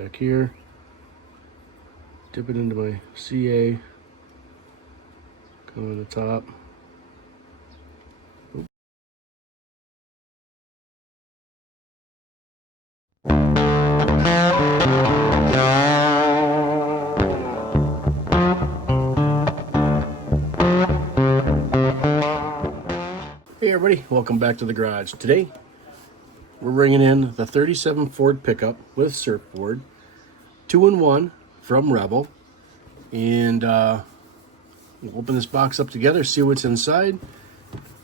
back here. Dip it into my CA. Go on the top. Oop. Hey everybody, welcome back to the garage. Today we're bringing in the 37 Ford Pickup with Surfboard, 2-in-1 from Revell, and we'll open this box up together, see what's inside.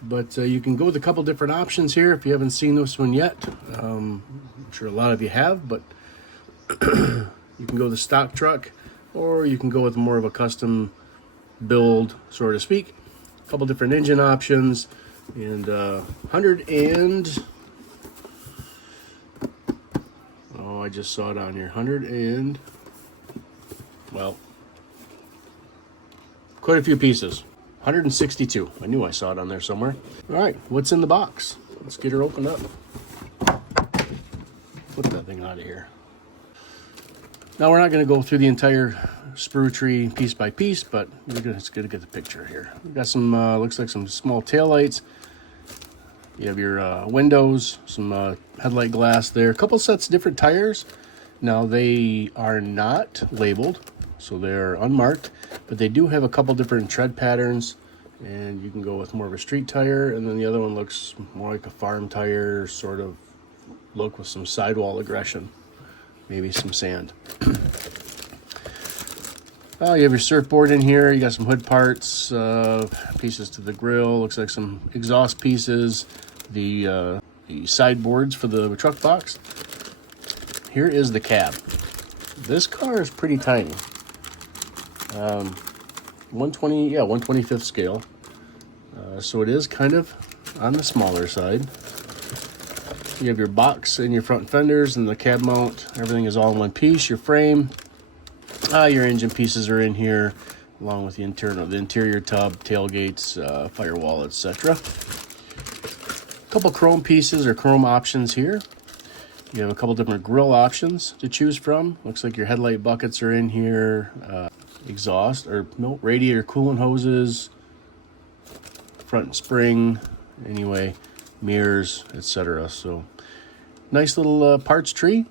But you can go with a couple different options here if you haven't seen this one yet. I'm sure a lot of you have, but you can go the stock truck, or you can go with more of a custom build, so to speak. A couple different engine options, and 100 and I just saw it on here, 100 and, well, quite a few pieces. 162. I knew I saw it on there somewhere. All right, what's in the box? Let's get her opened up. Put that thing out of here. Now we're not going to go through the entire sprue tree piece by piece, but we're just going to get the picture here. We've got some, looks like some small taillights. You have your windows, some headlight glass there. A couple sets of different tires. Now they are not labeled, so they're unmarked, but they do have a couple different tread patterns, and you can go with more of a street tire, and then the other one looks more like a farm tire sort of look with some sidewall aggression, maybe some sand. You have your surfboard in here. You got some hood parts, pieces to the grill, looks like some exhaust pieces, the sideboards for the truck box. Here is the cab. This car is pretty tiny. 125th scale. So it is kind of on the smaller side. You have your box and your front fenders and the cab mount. Everything is all in one piece. Your frame. Your engine pieces are in here, along with the interior tub, tailgates, firewall, etc. A couple chrome pieces or chrome options here. You have a couple different grill options to choose from. Looks like your headlight buckets are in here. Exhaust, or no, radiator coolant hoses, front spring, anyway, mirrors, etc. So nice little parts tree.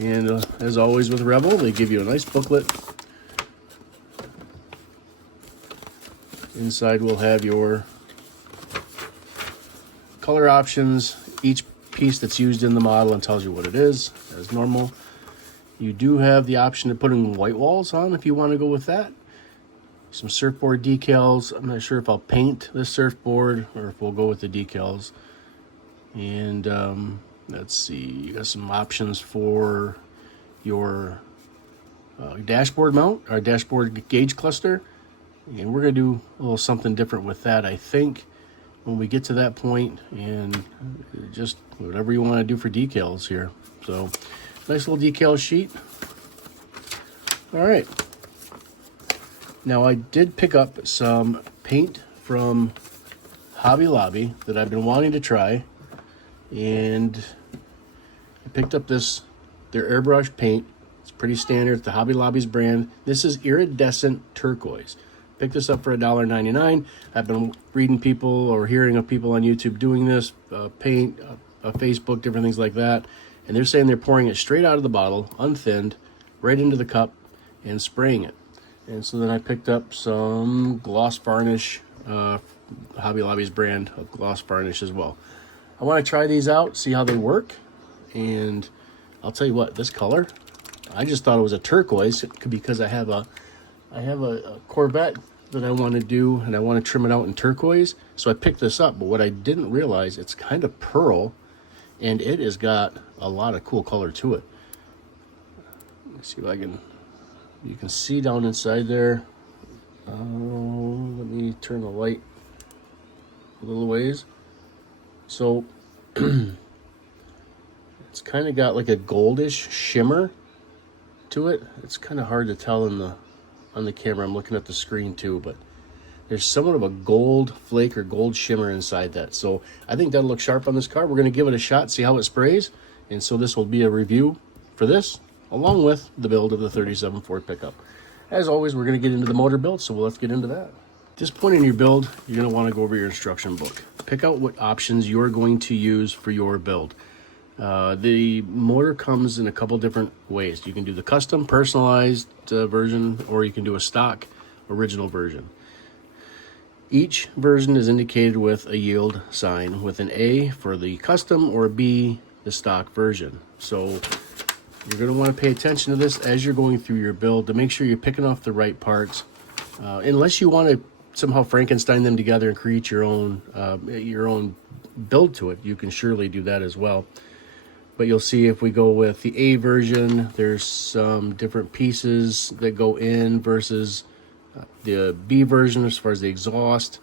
And as always with Revell, they give you a nice booklet. Inside we'll have your color options, each piece that's used in the model, and tells you what it is, as normal. You do have the option of putting white walls on if you want to go with that. Some surfboard decals. I'm not sure if I'll paint this surfboard or if we'll go with the decals. And let's see, you got some options for your dashboard mount, or dashboard gauge cluster. And we're going to do a little something different with that, I think, when we get to that point, and just whatever you want to do for decals here. So nice little decal sheet. All right. Now I did pick up some paint from Hobby Lobby that I've been wanting to try, and I picked up their Airbrush paint. It's pretty standard. It's the Hobby Lobby's brand. This is Iridescent Turquoise. Picked this up for $1.99. I've been reading people or hearing of people on YouTube doing this, paint, Facebook, different things like that. And they're saying they're pouring it straight out of the bottle, unthinned, right into the cup, and spraying it. And so then I picked up some gloss varnish, Hobby Lobby's brand of gloss varnish as well. I want to try these out, see how they work. And I'll tell you what, this color, I just thought it was a turquoise because I have a Corvette that I want to do, and I want to trim it out in turquoise. So I picked this up, but what I didn't realize, it's kind of pearl, and it has got a lot of cool color to it. Let's see if I can, you can see down inside there. Let me turn the light a little ways. So it's kind of got like a goldish shimmer to it. It's kind of hard to tell on the camera. I'm looking at the screen too, but there's somewhat of a gold flake or gold shimmer inside that. So I think that'll look sharp on this car. We're going to give it a shot, see how it sprays. And so this will be a review for this, along with the build of the 37 Ford pickup. As always, we're going to get into the motor build, so let's get into that. At this point in your build, you're going to want to go over your instruction book. Pick out what options you're going to use for your build. The motor comes in a couple different ways. You can do the custom, personalized version, or you can do a stock original version. Each version is indicated with a yield sign, with an A for the custom or a B, the stock version. So you're going to want to pay attention to this as you're going through your build to make sure you're picking off the right parts. Unless you want to somehow Frankenstein them together and create your own build to it, you can surely do that as well. But you'll see if we go with the A version, there's some different pieces that go in versus the B version as far as the exhaust.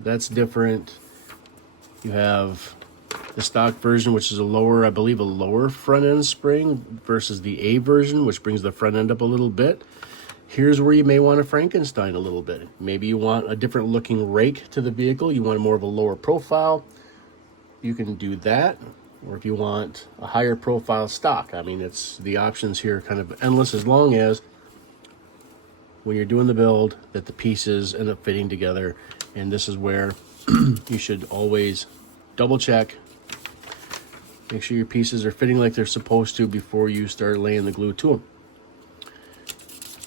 That's different. You have the stock version, which is I believe a lower front end spring, versus the A version, which brings the front end up a little bit. Here's where you may want to Frankenstein a little bit. Maybe you want a different looking rake to the vehicle. You want more of a lower profile. You can do that. Or if you want a higher profile stock. I mean, it's the options here kind of endless, as long as when you're doing the build that the pieces end up fitting together. And this is where you should always double check. Make sure your pieces are fitting like they're supposed to before you start laying the glue to them.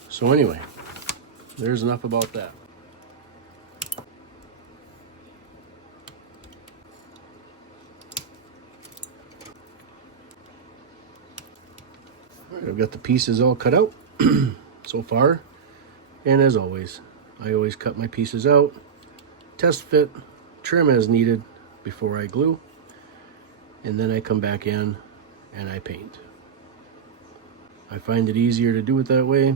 So anyway, there's enough about that. All right, I've got the pieces all cut out so far. And as always, I always cut my pieces out, test fit, trim as needed before I glue. And then I come back in and I paint. I find it easier to do it that way.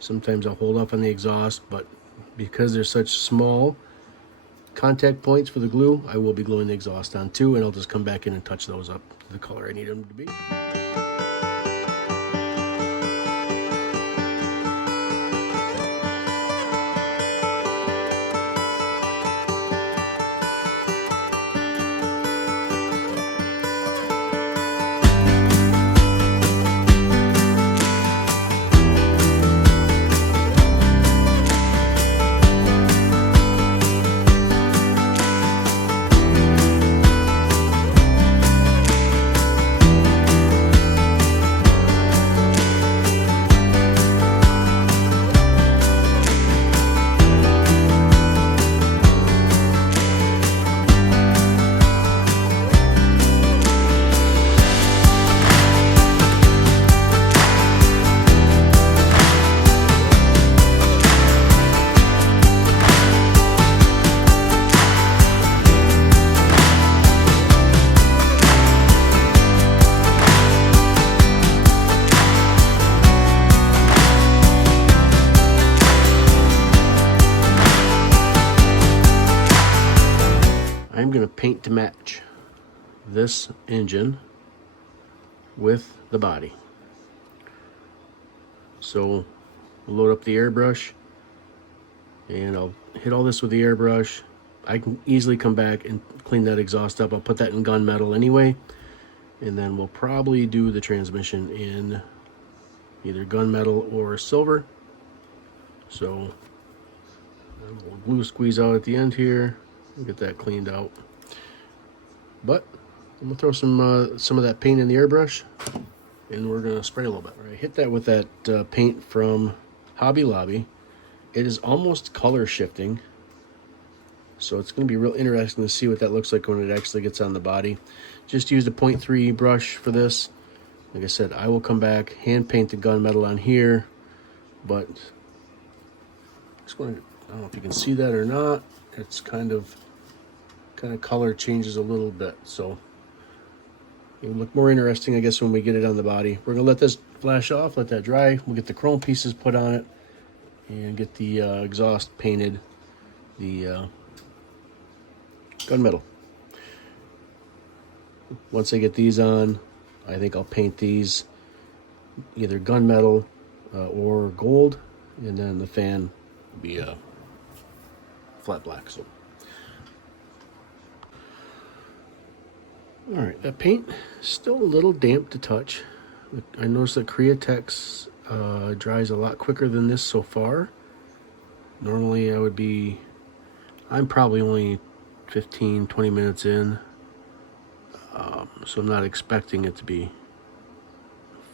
Sometimes I'll hold off on the exhaust, but because there's such small contact points for the glue, I will be gluing the exhaust on too, and I'll just come back in and touch those up to the color I need them to be. I'm going to paint to match this engine with the body. So I'll load up the airbrush and I'll hit all this with the airbrush. I can easily come back and clean that exhaust up. I'll put that in gunmetal anyway, and then we'll probably do the transmission in either gunmetal or silver. So we'll glue squeeze out at the end here. Get that cleaned out. But I'm gonna throw some of that paint in the airbrush, and we're gonna spray a little bit. I hit that with that paint from Hobby Lobby. It is almost color shifting, so it's gonna be real interesting to see what that looks like when it actually gets on the body. Just used a 0.3 brush for this. Like I said, I will come back, hand paint the gunmetal on here, but I don't know if you can see that or not. It's kind of color changes a little bit, so it'll look more interesting, I guess, when we get it on the body. We're gonna let this flash off, let that dry. We'll get the chrome pieces put on it and get the exhaust painted, the gunmetal. Once I get these on, I think I'll paint these either gunmetal or gold, and then the fan will be flat black. So all right, that paint is still a little damp to touch, I noticed that Createx dries a lot quicker than this so far. Normally I'm probably only 15-20 minutes in, so I'm not expecting it to be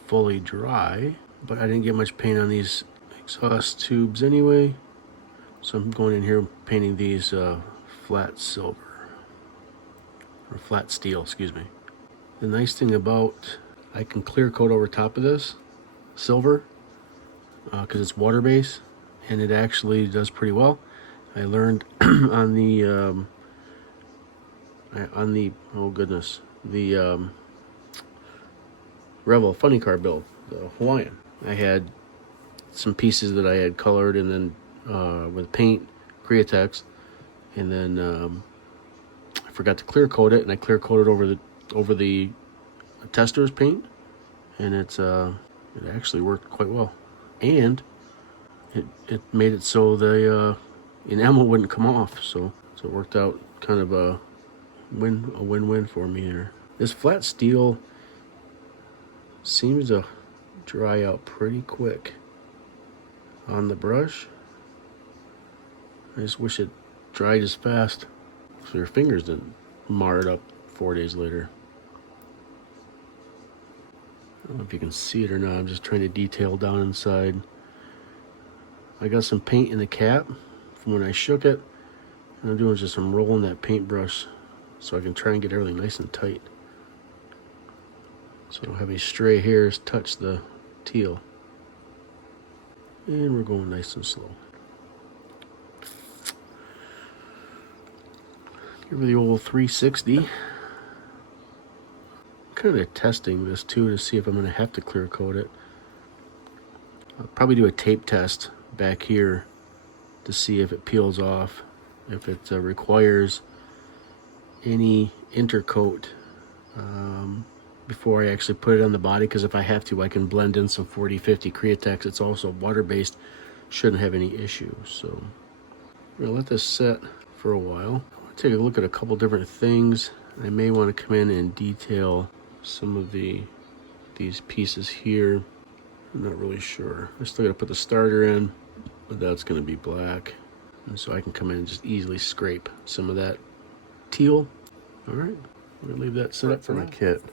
fully dry, but I didn't get much paint on these exhaust tubes anyway, so I'm going in here painting these flat silver, or flat steel, excuse me. The nice thing about, I can clear coat over top of this silver because it's water based, and it actually does pretty well. I learned on the oh goodness, the Revell funny car build, the Hawaiian. I had some pieces that I had colored and then with paint, Createx, and then I forgot to clear coat it, and I clear coated over the tester's paint, and it actually worked quite well, and it made it so the enamel wouldn't come off, so it worked out kind of a win-win for me there. This flat steel seems to dry out pretty quick on the brush. I just wish it dried as fast so your fingers didn't mar it up 4 days later. I don't know if you can see it or not. I'm just trying to detail down inside. I got some paint in the cap from when I shook it, and I'm doing just some rolling that paintbrush so I can try and get everything nice and tight, so I don't have any stray hairs touch the teal. And we're going nice and slow. Give her the old 360. I'm kind of testing this too to see if I'm going to have to clear coat it. I'll probably do a tape test back here to see if it peels off, if it requires any intercoat before I actually put it on the body, because if I have to, I can blend in some 40-50 Createx. It's also water-based, shouldn't have any issues. So I'm going to let this set for a while. Take a look at a couple different things. I may want to come in and detail some of these pieces here. I'm not really sure. I still got to put the starter in, but that's going to be black, and so I can come in and just easily scrape some of that teal. All right, I'm gonna leave that set up for my kit.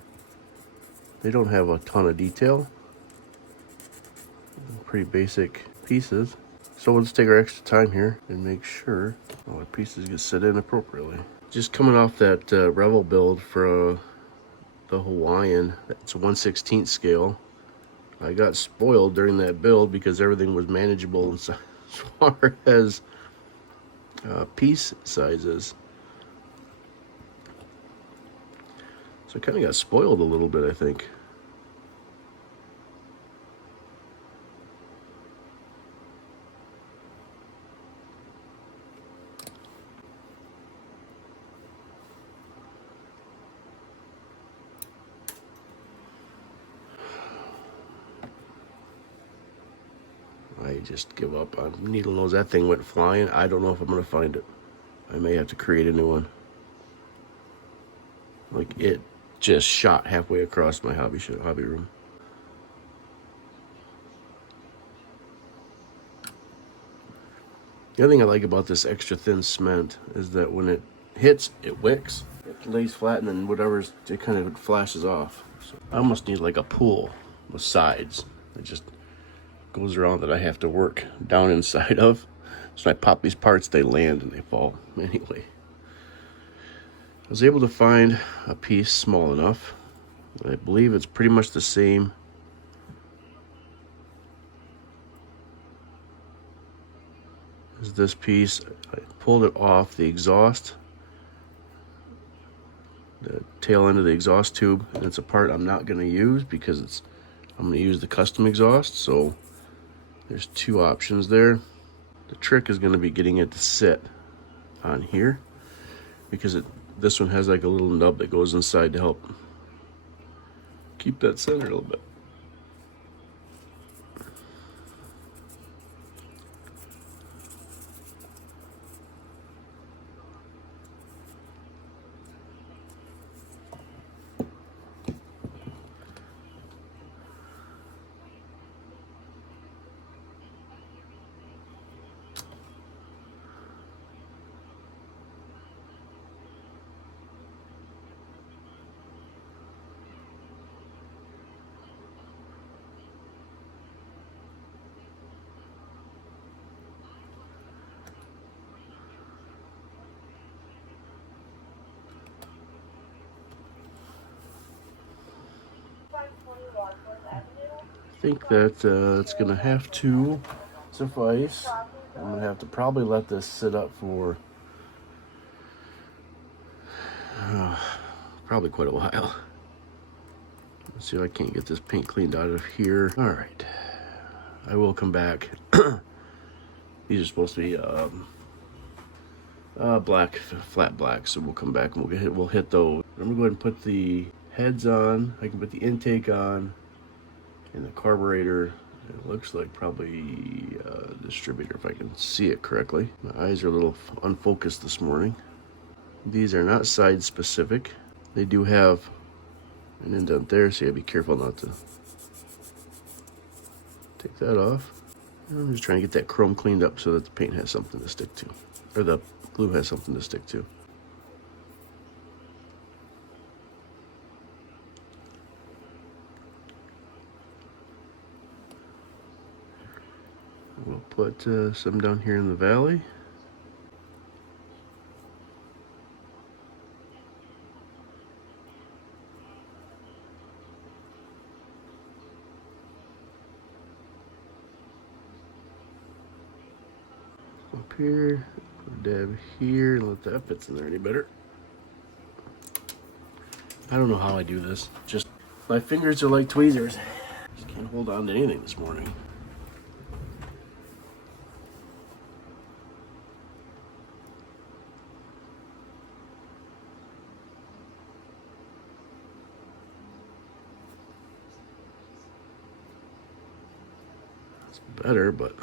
They don't have a ton of detail, pretty basic pieces. So let's take our extra time here and make sure all our pieces get set in appropriately. Just coming off that Revell build for the Hawaiian, it's a 1/16 scale. I got spoiled during that build because everything was manageable as far as piece sizes. So I kind of got spoiled a little bit, I think. I just give up on needle nose. That thing went flying. I don't know if I'm going to find it. I may have to create a new one. Like, it just shot halfway across my hobby room. The other thing I like about this extra thin cement is that when it hits, it wicks. It lays flat, and then whatever's, it kind of flashes off. So I almost need like a pool with sides that just goes around that I have to work down inside of. So I pop these parts, they land and they fall anyway. I was able to find a piece small enough. I believe it's pretty much the same as this piece. I pulled it off the exhaust, the tail end of the exhaust tube, and it's a part I'm not going to use because I'm going to use the custom exhaust. So there's two options there. The trick is going to be getting it to sit on here, because this one has like a little nub that goes inside to help keep that center a little bit. I think that it's gonna have to suffice. I'm gonna have to probably let this sit up for probably quite a while. Let's see if I can't get this paint cleaned out of here. All right, I will come back. These are supposed to be black, flat black, so we'll come back and we'll hit those. I'm gonna go ahead and put the heads on. I can put the intake on and the carburetor. It looks like probably distributor, if I can see it correctly. My eyes are a little unfocused this morning. These are not side specific. They do have an indent there, so you gotta be careful not to take that off. I'm just trying to get that chrome cleaned up so that the paint has something to stick to, or the glue has something to stick to. We'll put some down here in the valley. Up here, put a dab here, and let that fit in there any better. I don't know how I do this. Just my fingers are like tweezers. Just can't hold on to anything this morning. It's better, but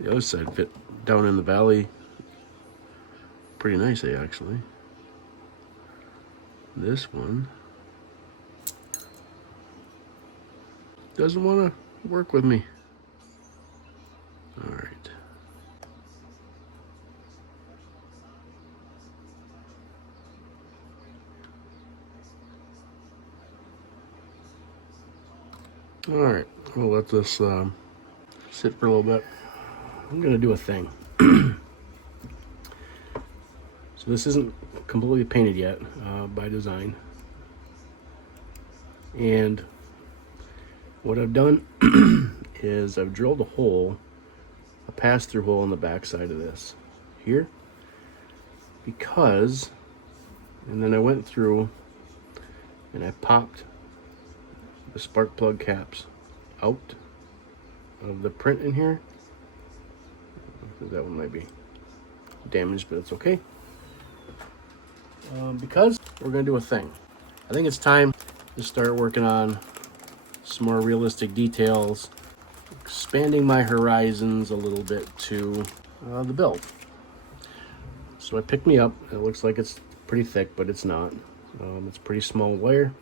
the other side fit down in the valley pretty nicely, actually. This one doesn't want to work with me. All right. All right, we'll let this sit for a little bit. I'm gonna do a thing. So this isn't completely painted yet by design. And what I've done is I've drilled a hole, a pass-through hole on the back side of this here, because, and then I went through and I popped the spark plug caps out of the print in here. That one might be damaged, but it's okay. Because we're gonna do a thing. I think it's time to start working on some more realistic details, expanding my horizons a little bit to the build. So I picked me up. It looks like it's pretty thick, but it's not. It's pretty small wire.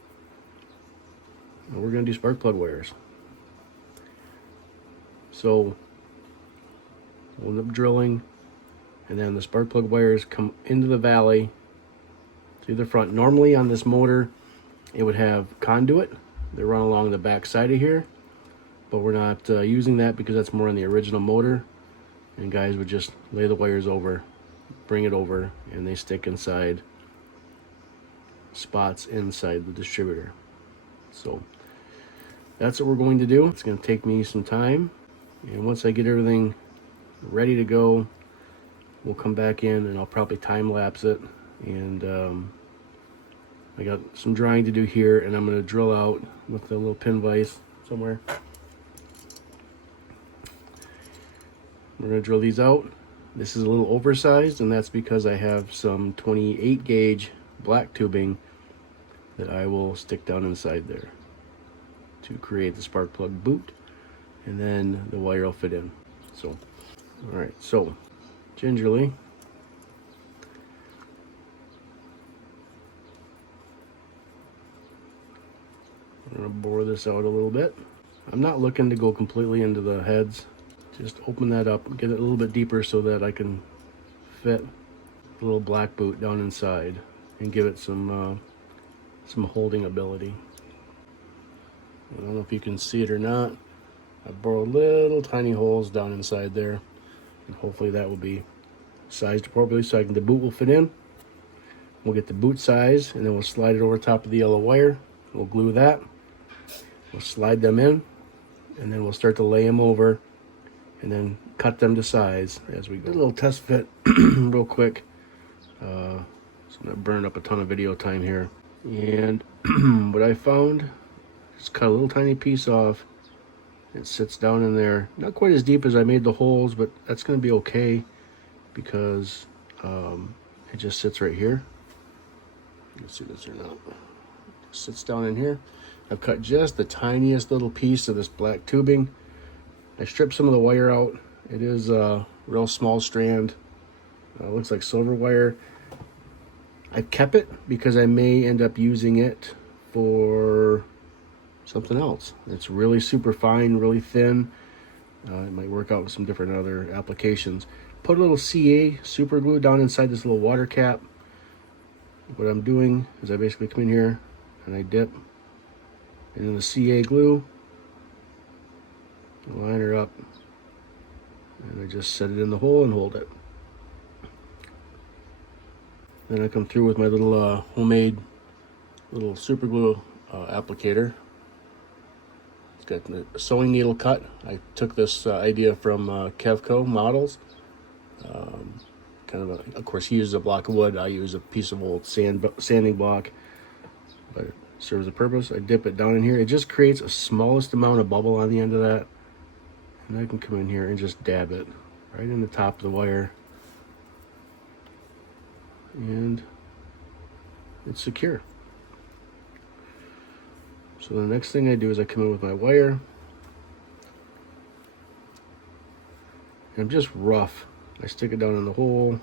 And we're gonna do spark plug wires. So we'll end up drilling, and then the spark plug wires come into the valley through the front. Normally on this motor, it would have conduit that run along the back side of here, but we're not using that because that's more on the original motor, and guys would just lay the wires over, bring it over, and they stick inside spots inside the distributor. So that's what we're going to do. It's going to take me some time, and once I get everything ready to go, we'll come back in and I'll probably time lapse it. And I got some drying to do here, and I'm going to drill out with the little pin vise somewhere. We're going to drill these out. This is a little oversized, and that's because I have some 28 gauge black tubing that I will stick down inside there to create the spark plug boot, and then the wire will fit in. So all right, so gingerly I'm gonna bore this out a little bit. I'm not looking to go completely into the heads. Just open that up, get it a little bit deeper so that I can fit the little black boot down inside and give it some holding ability. I don't know if you can see it or not. I bored little tiny holes down inside there, and hopefully that will be sized appropriately so the boot will fit in. We'll get the boot size, and then we'll slide it over top of the yellow wire, We'll glue that. We'll slide them in, and then we'll start to lay them over and then cut them to size as we go. A little test fit real quick. So I'm gonna burn up a ton of video time here. And what I found, just cut a little tiny piece off. It sits down in there, not quite as deep as I made the holes, but that's gonna be okay because it just sits right here. You can see this or not. It sits down in here. I've cut just the tiniest little piece of this black tubing. I stripped some of the wire out. It is a real small strand. Looks like silver wire. I kept it because I may end up using it for something else. It's really super fine, really thin. It might work out with some different other applications. Put a little CA super glue down inside this little water cap. What I'm doing is I basically come in here and I dip into the CA glue, line her up, and I just set it in the hole and hold it. Then I come through with my little homemade little super glue applicator. It's got a sewing needle cut. I took this idea from Kevco Models. Of course, he uses a block of wood. I use a piece of old sanding block, but it serves a purpose. I dip it down in here. It just creates a smallest amount of bubble on the end of that, and I can come in here and just dab it right in the top of the wire, and it's secure. So the next thing I do is I come in with my wire, and I'm just rough. I stick it down in the hole,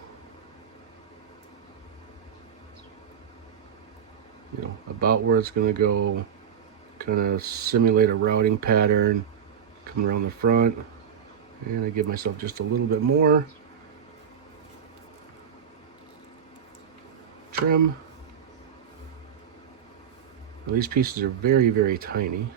you know, about where it's going to go, kind of simulate a routing pattern, come around the front, and I give myself just a little bit more trim. Now, these pieces are very, very tiny,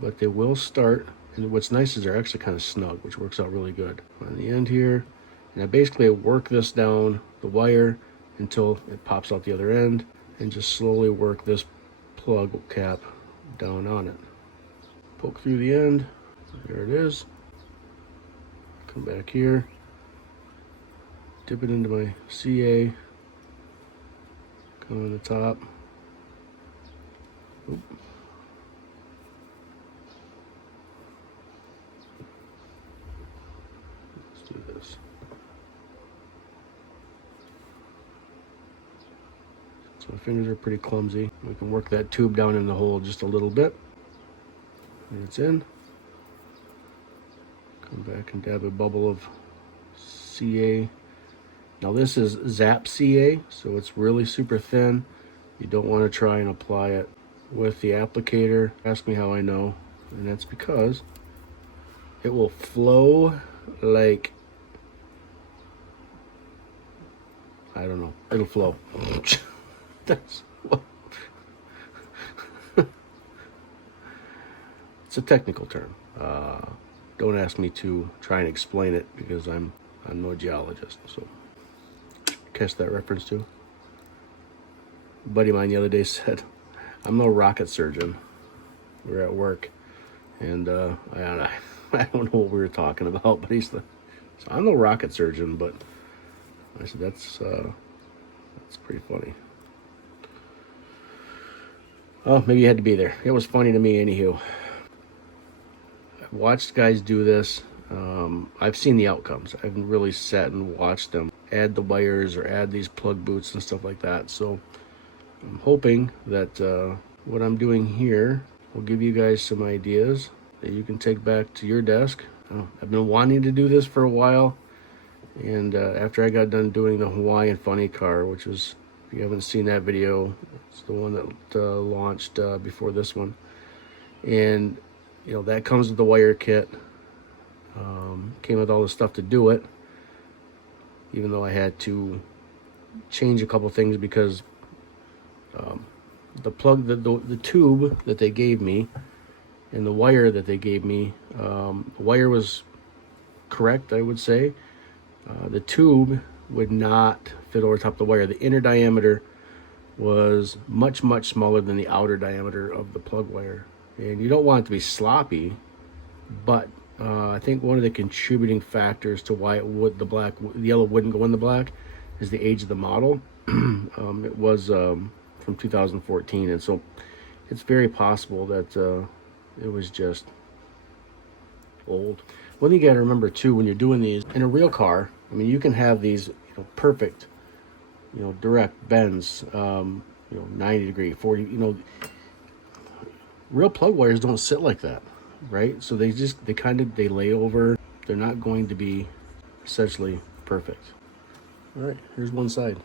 but they will start. And what's nice is they're actually kind of snug, which works out really good. On the end here, and I basically work this down the wire until it pops out the other end, and just slowly work this plug cap down on it. Poke through the end, there it is. Come back here, dip it into my CA, come on the top. Oop. This. So my fingers are pretty clumsy. We can work that tube down in the hole just a little bit. And it's in. Come back and dab a bubble of CA. Now this is Zap CA, so it's really super thin. You don't want to try and apply it with the applicator. Ask me how I know, and that's because it will flow like, I don't know, it'll flow. That's what. It's a technical term. Don't ask me to try and explain it because I'm no geologist. So catch that reference too. A buddy of mine the other day said, I'm no rocket surgeon. We were at work, and I don't know what we were talking about, but he said, so I'm no rocket surgeon, but I said, that's pretty funny. Oh, maybe you had to be there. It was funny to me, anywho. I've watched guys do this. I've seen the outcomes. I haven't really sat and watched them add the wires or add these plug boots and stuff like that. So I'm hoping that what I'm doing here will give you guys some ideas that you can take back to your desk. I've been wanting to do this for a while, and after I got done doing the Hawaiian funny car, which was, if you haven't seen that video, it's the one that launched before this one, and you know that comes with the wire kit. Came with all the stuff to do it, even though I had to change a couple things because the plug, the tube that they gave me and the wire that they gave me, the wire was correct, I would say. The tube would not fit over top of the wire. The inner diameter was much, much smaller than the outer diameter of the plug wire. And you don't want it to be sloppy, but I think one of the contributing factors to why the yellow wouldn't go in the black is the age of the model. It was from 2014, and so it's very possible that it was just old. One thing you got to remember too, when you're doing these in a real car, I mean, you can have these, perfect, direct bends, 90 degree, 40, real plug wires don't sit like that, right? So they lay over. They're not going to be essentially perfect. All right, here's one side.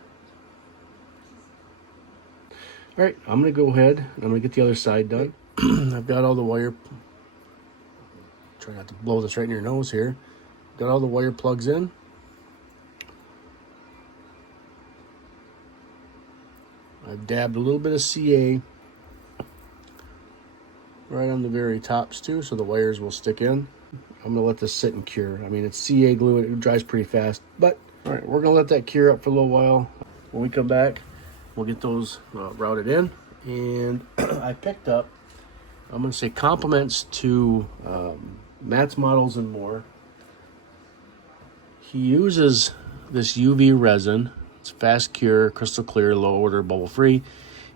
All right, I'm gonna go ahead and I'm gonna get the other side done. I've got all the wire, try not to blow this right in your nose here. Got all the wire plugs in. I've dabbed a little bit of CA right on the very tops too, so the wires will stick in. I'm gonna let this sit and cure. I mean, it's CA glue, it dries pretty fast, but all right, we're gonna let that cure up for a little while. When we come back, we'll get those routed in. And I picked up, I'm gonna say, compliments to Matt's Models and More. He uses this UV resin. It's fast cure, crystal clear, low odor, bubble free.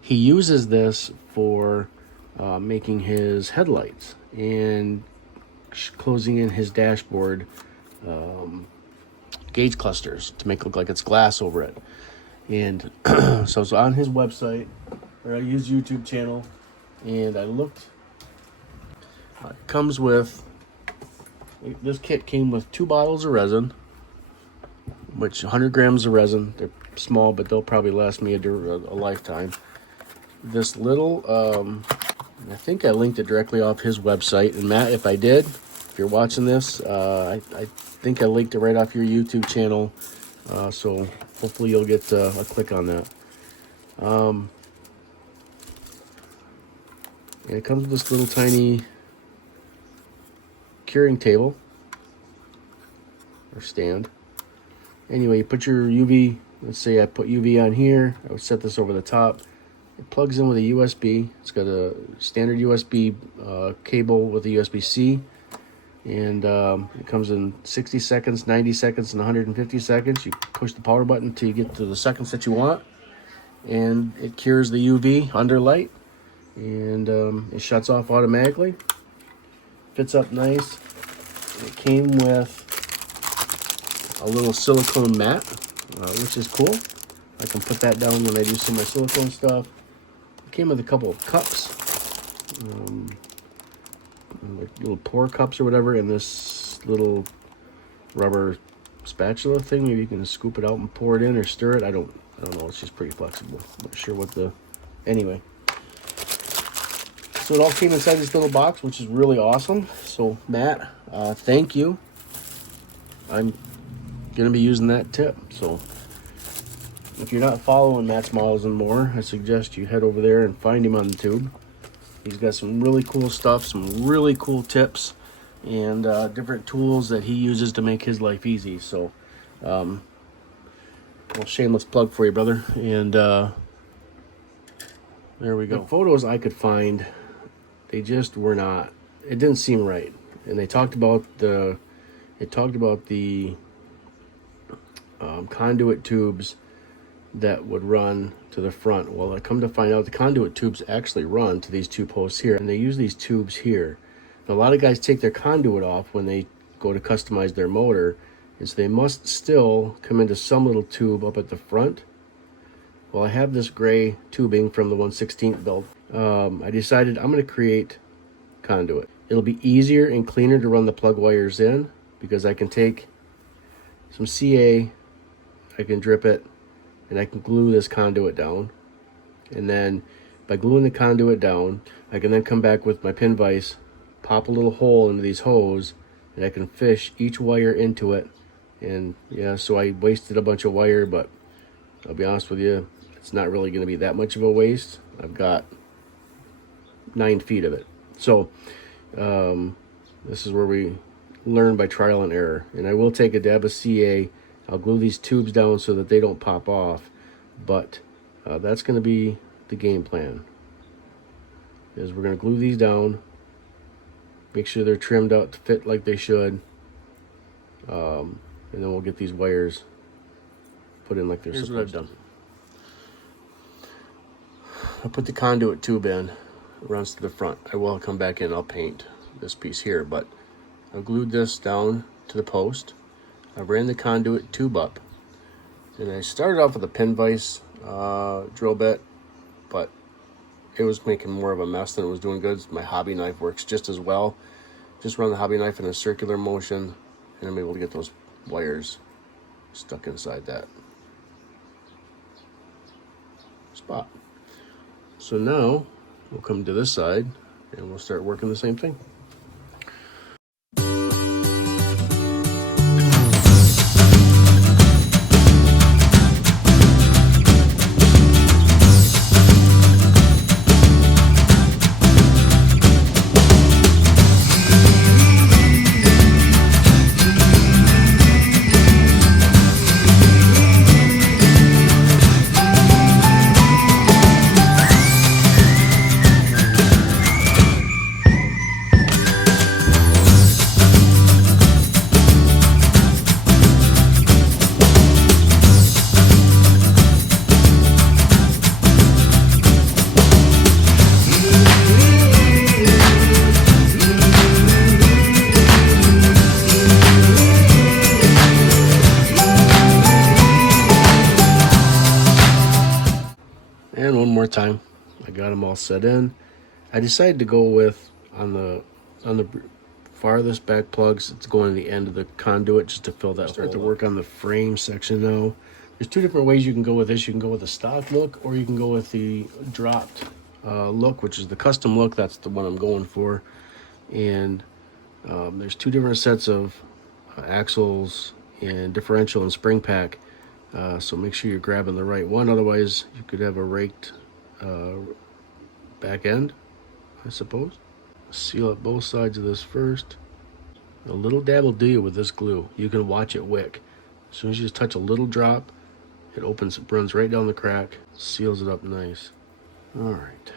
He uses this for making his headlights and closing in his dashboard gauge clusters to make it look like it's glass over it. And so it's on his website, or his YouTube channel, and I looked. It comes with, this kit came with 2 bottles of resin, which 100 grams of resin. They're small, but they'll probably last me a lifetime. This little, I think I linked it directly off his website. And Matt, if I did, if you're watching this, I think I linked it right off your YouTube channel. So hopefully you'll get a click on that. And it comes with this little tiny curing table or stand. Anyway, you put your UV, let's say I put UV on here. I would set this over the top. It plugs in with a USB. It's got a standard USB cable with a USB-C. And it comes in 60 seconds, 90 seconds, and 150 seconds. You push the power button until you get to the seconds that you want. And it cures the UV under light. And it shuts off automatically. Fits up nice. It came with a little silicone mat, which is cool. I can put that down when I do some of my silicone stuff. It came with a couple of cups. Like little pour cups or whatever, and this little rubber spatula thing. Maybe you can scoop it out and pour it in or stir it. I don't know. It's just pretty flexible. I'm not sure what the, anyway. So it all came inside this little box, which is really awesome. So Matt, thank you. I'm gonna be using that tip. So if you're not following Matt's Models and More, I suggest you head over there and find him on the tube. He's got some really cool stuff, some really cool tips, and different tools that he uses to make his life easy. So, well, shameless plug for you, brother. And there we go. The photos I could find, they just were not. It didn't seem right. And they talked about the conduit tubes that would run to the front. Well, I come to find out the conduit tubes actually run to these 2 posts here, and they use these tubes here. Now, a lot of guys take their conduit off when they go to customize their motor, and so they must still come into some little tube up at the front. Well, I have this gray tubing from the 1/16 build. I decided I'm going to create conduit. It'll be easier and cleaner to run the plug wires in because I can take some CA, I can drip it, and I can glue this conduit down. And then by gluing the conduit down, I can then come back with my pin vise, pop a little hole into these hose, and I can fish each wire into it. And yeah, so I wasted a bunch of wire, but I'll be honest with you, it's not really going to be that much of a waste. I've got 9 feet of it. So this is where we learn by trial and error. And I will take a dab of CA. I'll glue these tubes down so that they don't pop off, but That's going to be the game plan. Is we're going to glue these down, make sure they're trimmed out to fit like they should, and then we'll get these wires put in like they're supposed to. Here's what I've done. I put the conduit tube in, it runs to the front. I will come back in, I'll paint this piece here, but I glued this down to the post. I ran the conduit tube up, and I started off with a pin vise drill bit, but it was making more of a mess than it was doing good. My hobby knife works just as well. Just run the hobby knife in a circular motion, and I'm able to get those wires stuck inside that spot. So now we'll come to this side and we'll start working the same thing. And one more time, I got them all set in. I decided to go with on the farthest back plugs. It's going to the end of the conduit just to fill that. Start to work on the frame section now. There's two different ways you can go with this. You can go with a stock look, or you can go with the dropped look, which is the custom look. That's the one I'm going for. And there's two different sets of axles and differential and spring pack. So make sure you're grabbing the right one, otherwise you could have a raked back end, I suppose. Seal up both sides of this first. A little dab will do you with this glue. You can watch it wick. As soon as you just touch a little drop, it opens, it runs right down the crack, seals it up nice. All right.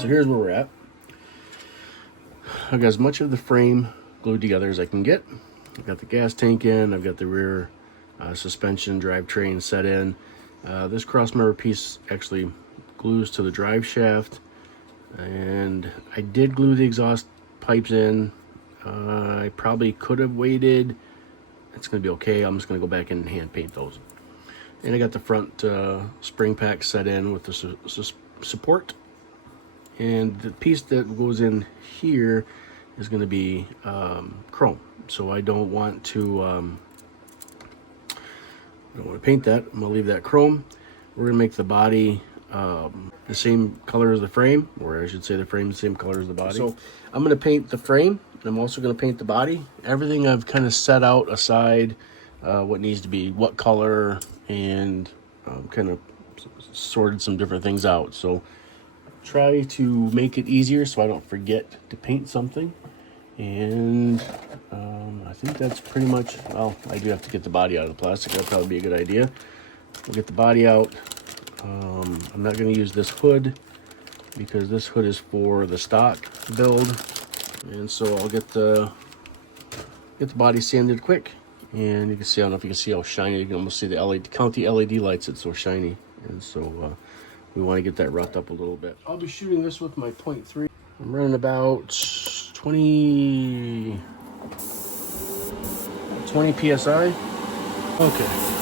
Here's where we're at. I've got as much of the frame glued together as I can get. I've got the gas tank in, I've got the rear suspension drivetrain set in. This cross member piece actually glues to the drive shaft, and I did glue the exhaust pipes in. I probably could have waited. It's going to be okay. I'm just going to go back in and hand paint those. And I got the front spring pack set in with the support. And the piece that goes in here is going to be chrome. So I don't want to paint that. I'm going to leave that chrome. We're going to make the body the same color as the frame, or I should say the frame the same color as the body. So I'm going to paint the frame, and I'm also going to paint the body. Everything I've kind of set out aside what needs to be what color, and kind of sorted some different things out. So try to make it easier so I don't forget to paint something. And I think that's pretty much, well, I do have to get the body out of the plastic. That'd probably be a good idea. We'll get the body out. I'm not going to use this hood because this hood is for the stock build. And so I'll get the body sanded quick. And you can see, I don't know if you can see how shiny, you can almost see the LED, count the LED lights, it's so shiny. And so we want to get that wrapped up a little bit. I'll be shooting this with my 0.3. I'm running about 20 PSI. Okay.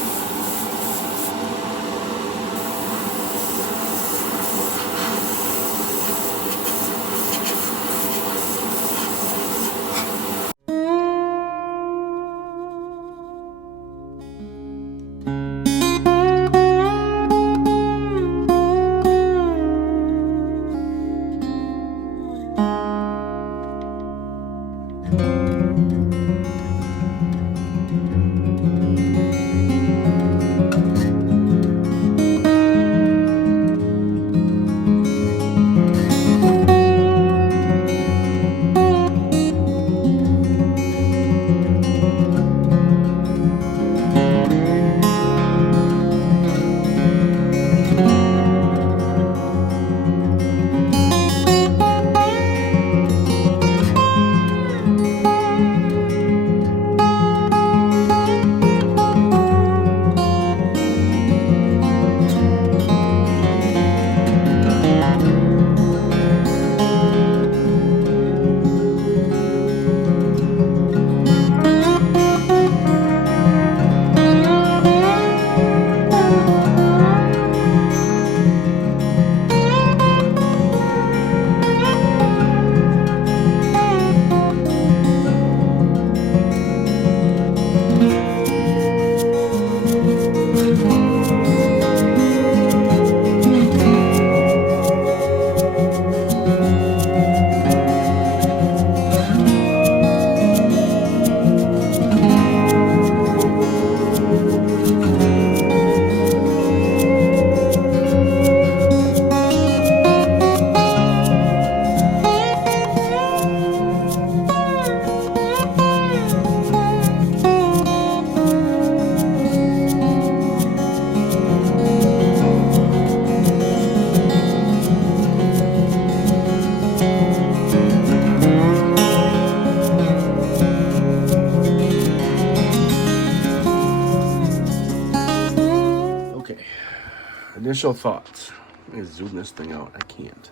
Initial thoughts. Let me zoom this thing out. I can't.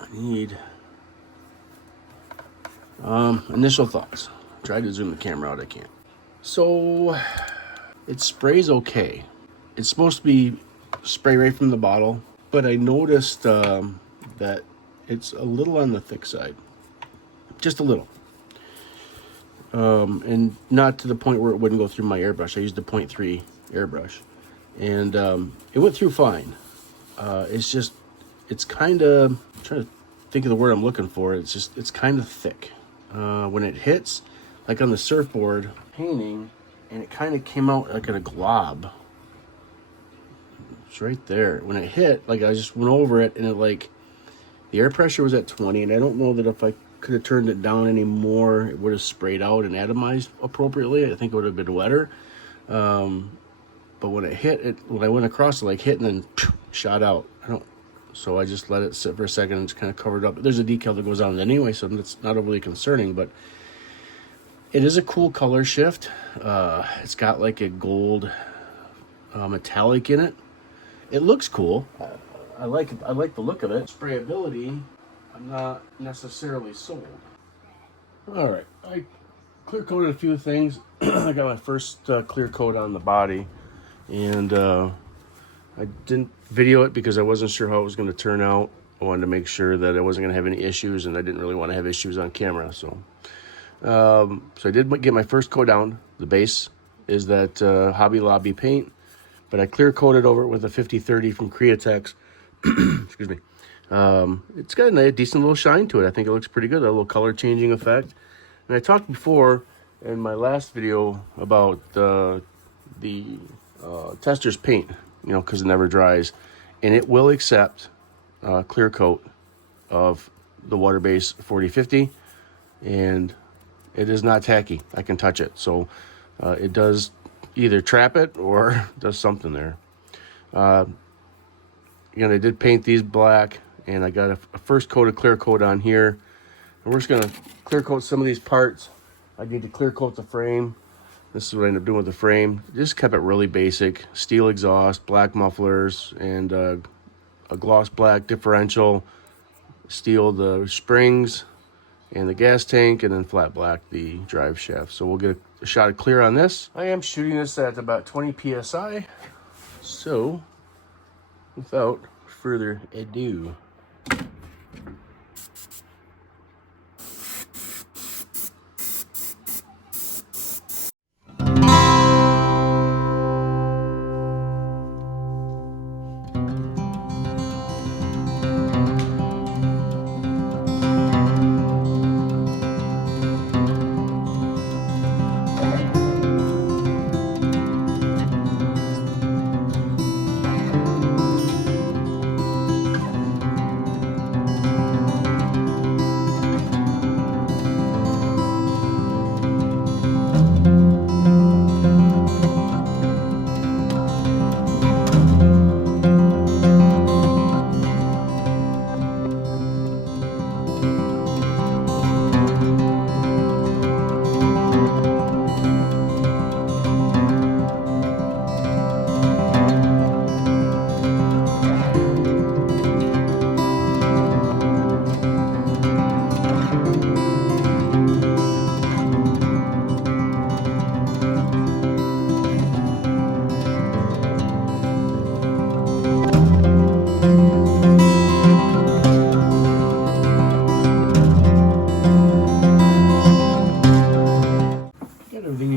I need initial thoughts. Try to zoom the camera out. I can't. So it sprays okay. It's supposed to be spray right from the bottle, but I noticed that it's a little on the thick side, just a little. And not to the point where it wouldn't go through my airbrush. I used the 0.3 airbrush, and it went through fine. It's kind of, I'm trying to think of the word I'm looking for. It's kind of thick. When it hits, like on the surfboard painting, and it kind of came out like in a glob. It's right there. When it hit, like I just went over it, and it like, the air pressure was at 20, and I don't know that if I could have turned it down any more, it would have sprayed out and atomized appropriately. I think it would have been wetter. But when it hit, when I went across it, like hit and then shot out. So I just let it sit for a second and just kind of covered up. There's a decal that goes on it anyway, so it's not overly concerning, but it is a cool color shift. It's got like a gold metallic in it. It looks cool. I like it. I like the look of it. Sprayability, I'm not necessarily sold. All right, I clear coated a few things. I got my first clear coat on the body, and I didn't video it because I wasn't sure how it was going to turn out. I wanted to make sure that I wasn't going to have any issues, and I didn't really want to have issues on camera. So I did get my first coat down. The base is that Hobby Lobby paint, but I clear coated over it with a 5030 from Createx. Excuse me. It's got a decent little shine to it. I think it looks pretty good. A little color changing effect. And I talked before, in my last video about the tester's paint, you know, because it never dries, and it will accept clear coat of the water-based 4050, and it is not tacky. I can touch it, so it does either trap it or does something there. Again, I did paint these black, and I got a first coat of clear coat on here, and we're just gonna clear coat some of these parts. I need to clear coat the frame. This is what I ended up doing with the frame. Just kept it really basic. Steel exhaust, black mufflers, and a gloss black differential. Steel the springs and the gas tank, and then flat black the drive shaft. So we'll get a shot of clear on this. I am shooting this at about 20 PSI. So without further ado,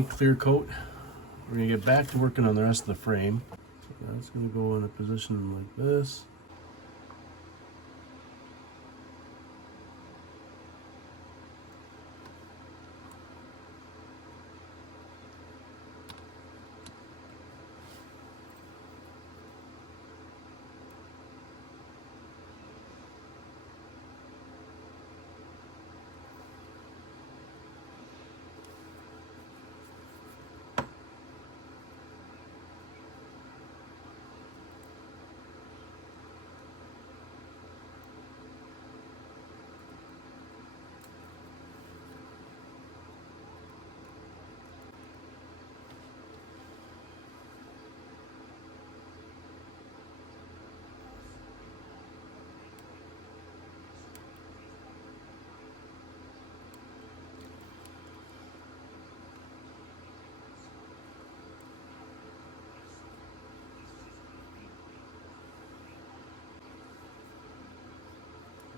clear coat. We're gonna get back to working on the rest of the frame. So that's gonna go in a position like this.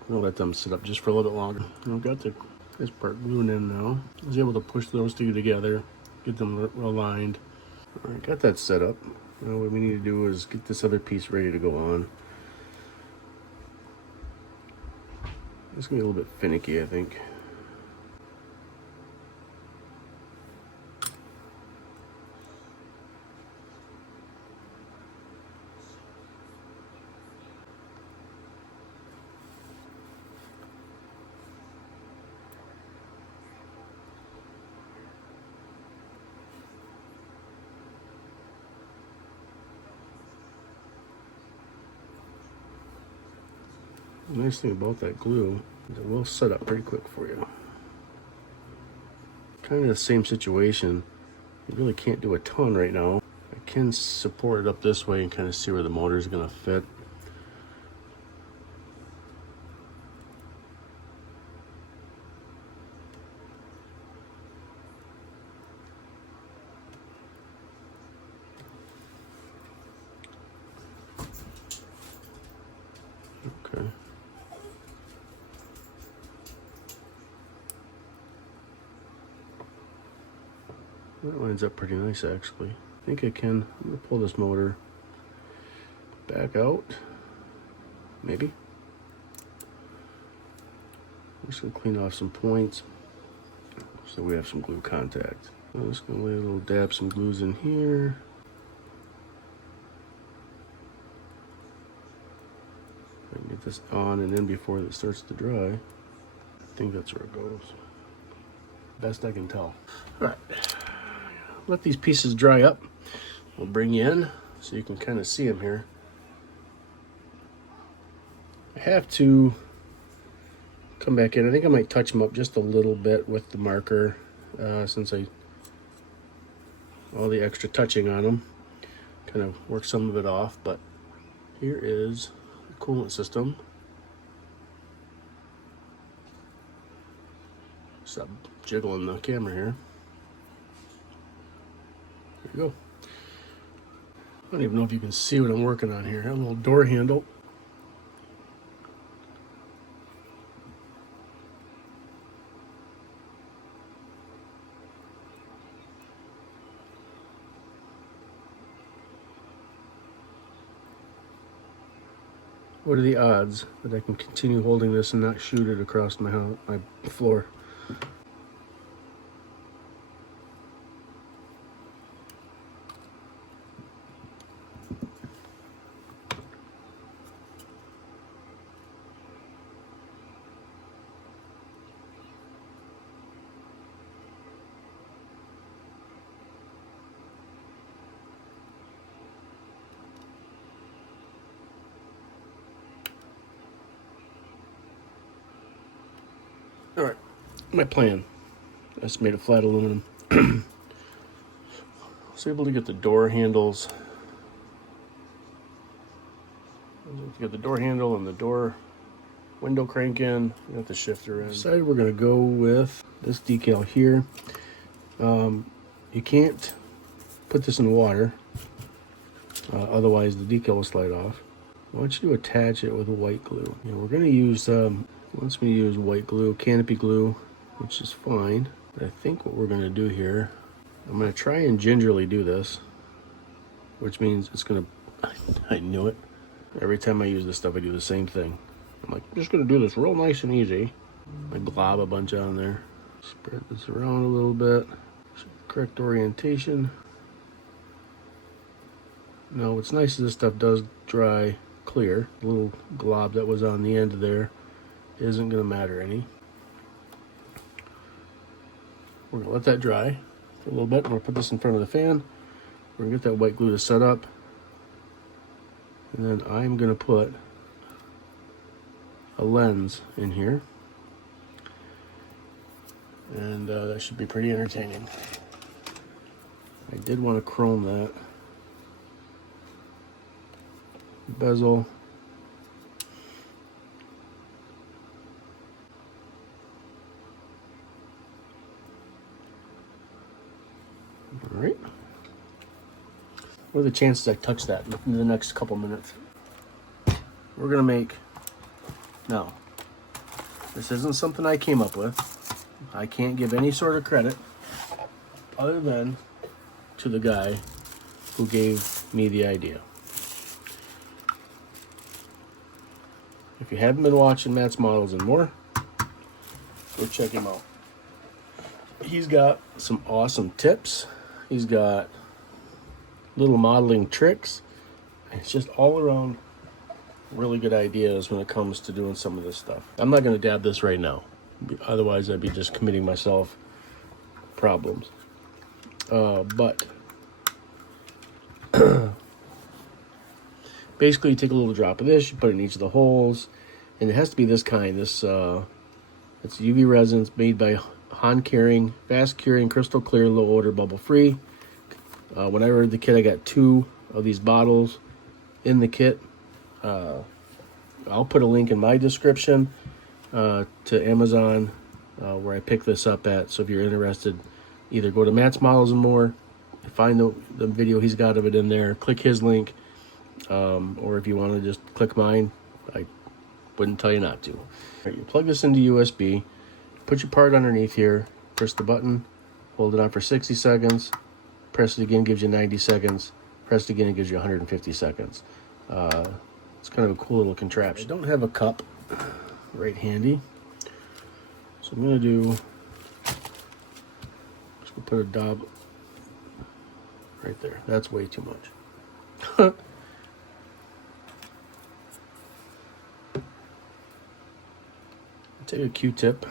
We'll let them sit up just for a little bit longer. I've got this part glued in now. I was able to push those two together, get them aligned. All right, got that set up. Now what we need to do is get this other piece ready to go on. It's gonna be a little bit finicky, I think. The nice thing about that glue is it will set up pretty quick for you. Kind of the same situation. You really can't do a ton right now. I can support it up this way and kind of see where the motor is going to fit. Okay. That lines up pretty nice, actually. I think I can. I'm going to pull this motor back out. Maybe. I'm just going to clean off some points. so we have some glue contact. I'm just gonna lay a little dab some glues in here. I can get this on and in before it starts to dry. I think that's where it goes. Best I can tell. All right, let these pieces dry up. We'll bring you in so you can kind of see them here. I have to come back in. I think I might touch them up just a little bit with the marker since all the extra touching on them kind of work some of it off. But here is the coolant system. Stop jiggling the camera here. There you go. I don't even know if you can see what I'm working on here. A little door handle. What are the odds that I can continue holding this and not shoot it across my floor? All right, my plan. That's made of flat aluminum. I was able to get the door handles. Get the door handle and the door window crank in. Got the shifter in. Decided we're gonna go with this decal here. You can't put this in water, otherwise the decal will slide off. I want you to attach it with white glue. We're gonna use wants me to use white glue, canopy glue, which is fine. But I think what we're gonna do here, I'm gonna try and gingerly do this, which means it's gonna, I knew it. Every time I use this stuff, I do the same thing. I'm like, I'm just gonna do this real nice and easy. I glob a bunch on there. Spread this around a little bit. Correct orientation. Now what's nice is this stuff does dry clear. The little glob that was on the end of there isn't going to matter any. We're going to let that dry for a little bit. I'm going to put this in front of the fan. We're going to get that white glue to set up. And then I'm going to put a lens in here. And that should be pretty entertaining. I did want to chrome that. Bezel. All right. What are the chances I touch that in the next couple minutes? We're gonna make, now, this isn't something I came up with. I can't give any sort of credit other than to the guy who gave me the idea. If you haven't been watching Matt's Models and More, go check him out. He's got some awesome tips. He's got little modeling tricks. It's just all around really good ideas when it comes to doing some of this stuff. I'm not going to dab this right now. Otherwise, I'd be just committing myself problems. But basically, you take a little drop of this, you put it in each of the holes, and it has to be this kind. This it's UV resin. It's made by Han Curing, fast curing, crystal clear, low odor, bubble free. When I ordered the kit, I got 2 of these bottles in the kit. I'll put a link in my description to Amazon where I picked this up at. So if you're interested, either go to Matt's Models and More, find the video he's got of it in there, click his link, or if you want to just click mine, I wouldn't tell you not to. All right, you plug this into USB, put your part underneath here, press the button, hold it on for 60 seconds, press it again, gives you 90 seconds, press it again, it gives you 150 seconds. It's kind of a cool little contraption. I don't have a cup right handy, so I'm going to do I'll put a dab right there. That's way too much. Take a Q-tip,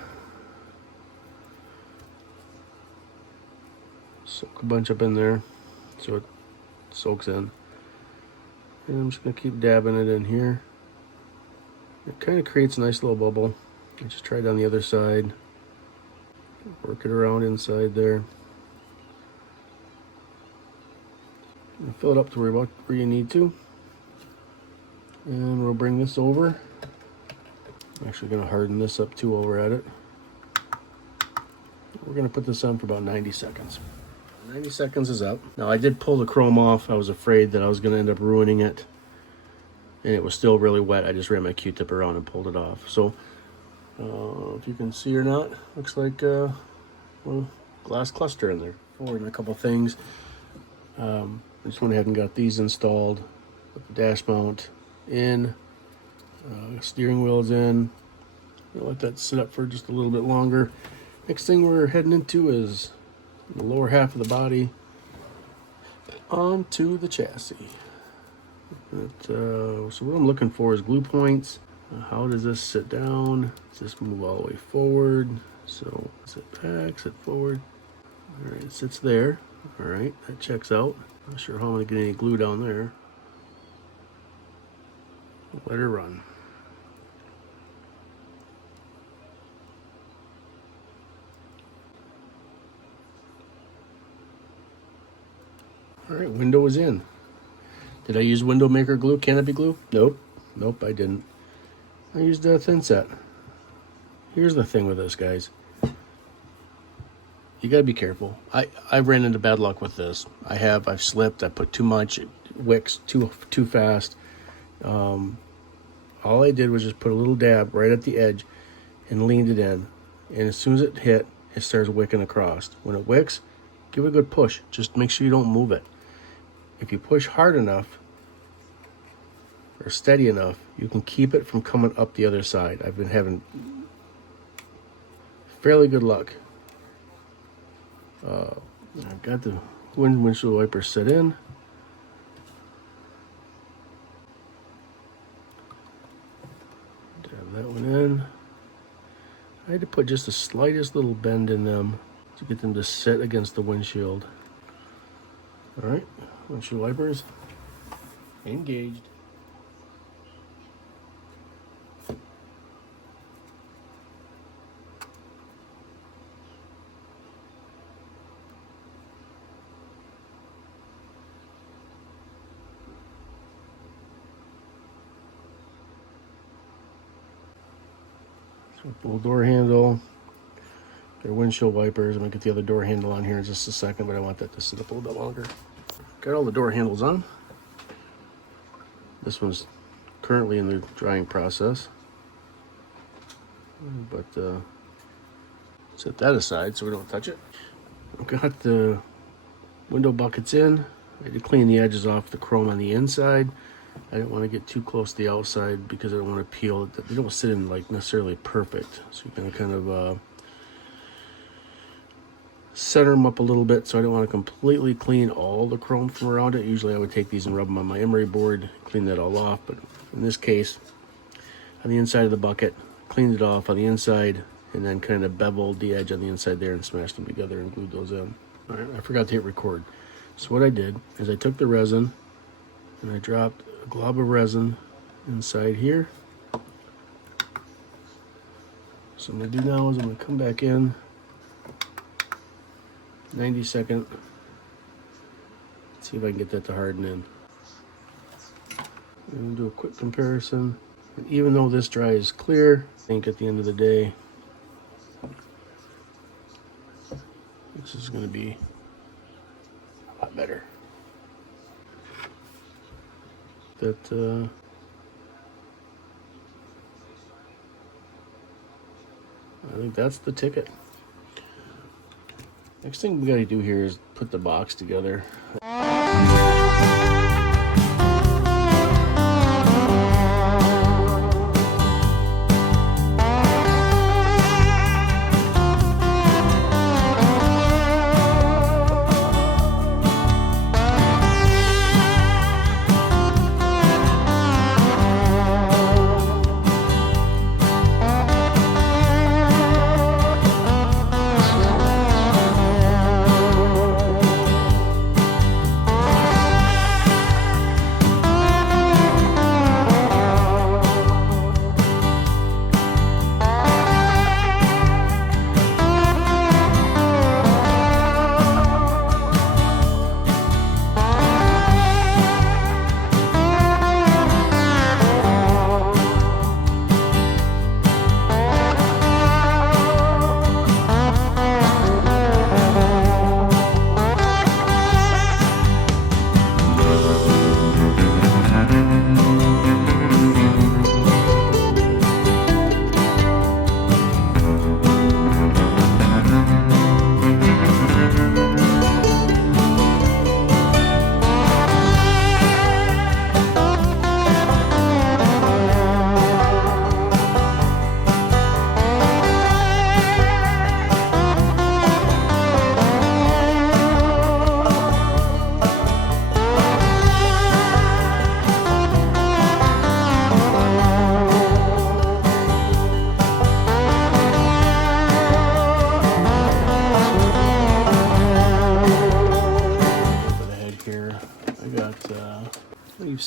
soak a bunch up in there so it soaks in. And I'm just going to keep dabbing it in here. It kind of creates a nice little bubble. I just try it on the other side. Work it around inside there. And fill it up to about where you need to. And we'll bring this over. I'm actually going to harden this up too while we're at it. We're going to put this on for about 90 seconds. 90 seconds is up. Now I did pull the chrome off. I was afraid that I was going to end up ruining it. And it was still really wet. I just ran my Q-tip around and pulled it off. So if you can see or not, looks like a glass cluster in there. Forward in a couple things. I just went ahead and got these installed. Put the dash mount in. Steering wheel's in. I'll let that sit up for just a little bit longer. Next thing we're heading into is the lower half of the body onto the chassis. So what I'm looking for is glue points. How does this sit down? Does this move all the way forward? So sit back, sit forward. All right, it sits there. All right, that checks out. Not sure how I'm gonna get any glue down there. Let her run. All right, window is in. Did I use window maker glue, canopy glue? Nope, I didn't. I used a thin set. Here's the thing with this, guys. You gotta be careful. I ran into bad luck with this. I've slipped. I put too much. It wicks too fast. All I did was just put a little dab right at the edge and leaned it in. And as soon as it hit, it starts wicking across. When it wicks, give it a good push. Just make sure you don't move it. If you push hard enough or steady enough, you can keep it from coming up the other side. I've been having fairly good luck. I've got the windshield wiper set in. Dab that one in. I had to put just the slightest little bend in them to get them to sit against the windshield. All right, windshield wipers engaged. So full door handle. Got windshield wipers. I'm gonna get the other door handle on here in just a second, but I want that to sit up a little bit longer. Got all the door handles on. This one's currently in the drying process, but set that aside so we don't touch it. I've got the window buckets in. I had to clean the edges off the chrome on the inside. I didn't want to get too close to the outside because I don't want to peel it. They don't sit in like necessarily perfect, so you can kind of center them up a little bit. So I don't want to completely clean all the chrome from around it. Usually I would take these and rub them on my emery board, clean that all off, but in this case, on the inside of the bucket, cleaned it off on the inside, and then kind of beveled the edge on the inside there and smashed them together and glued those in. All right, I forgot to hit record. So what I did is I took the resin and I dropped a glob of resin inside here. So what I'm gonna do now is I'm gonna come back in 90-second, see if I can get that to harden in. I'm gonna do a quick comparison. And even though this dry is clear, I think at the end of the day, this is gonna be a lot better. That I think that's the ticket. Next thing we got to do here is put the box together.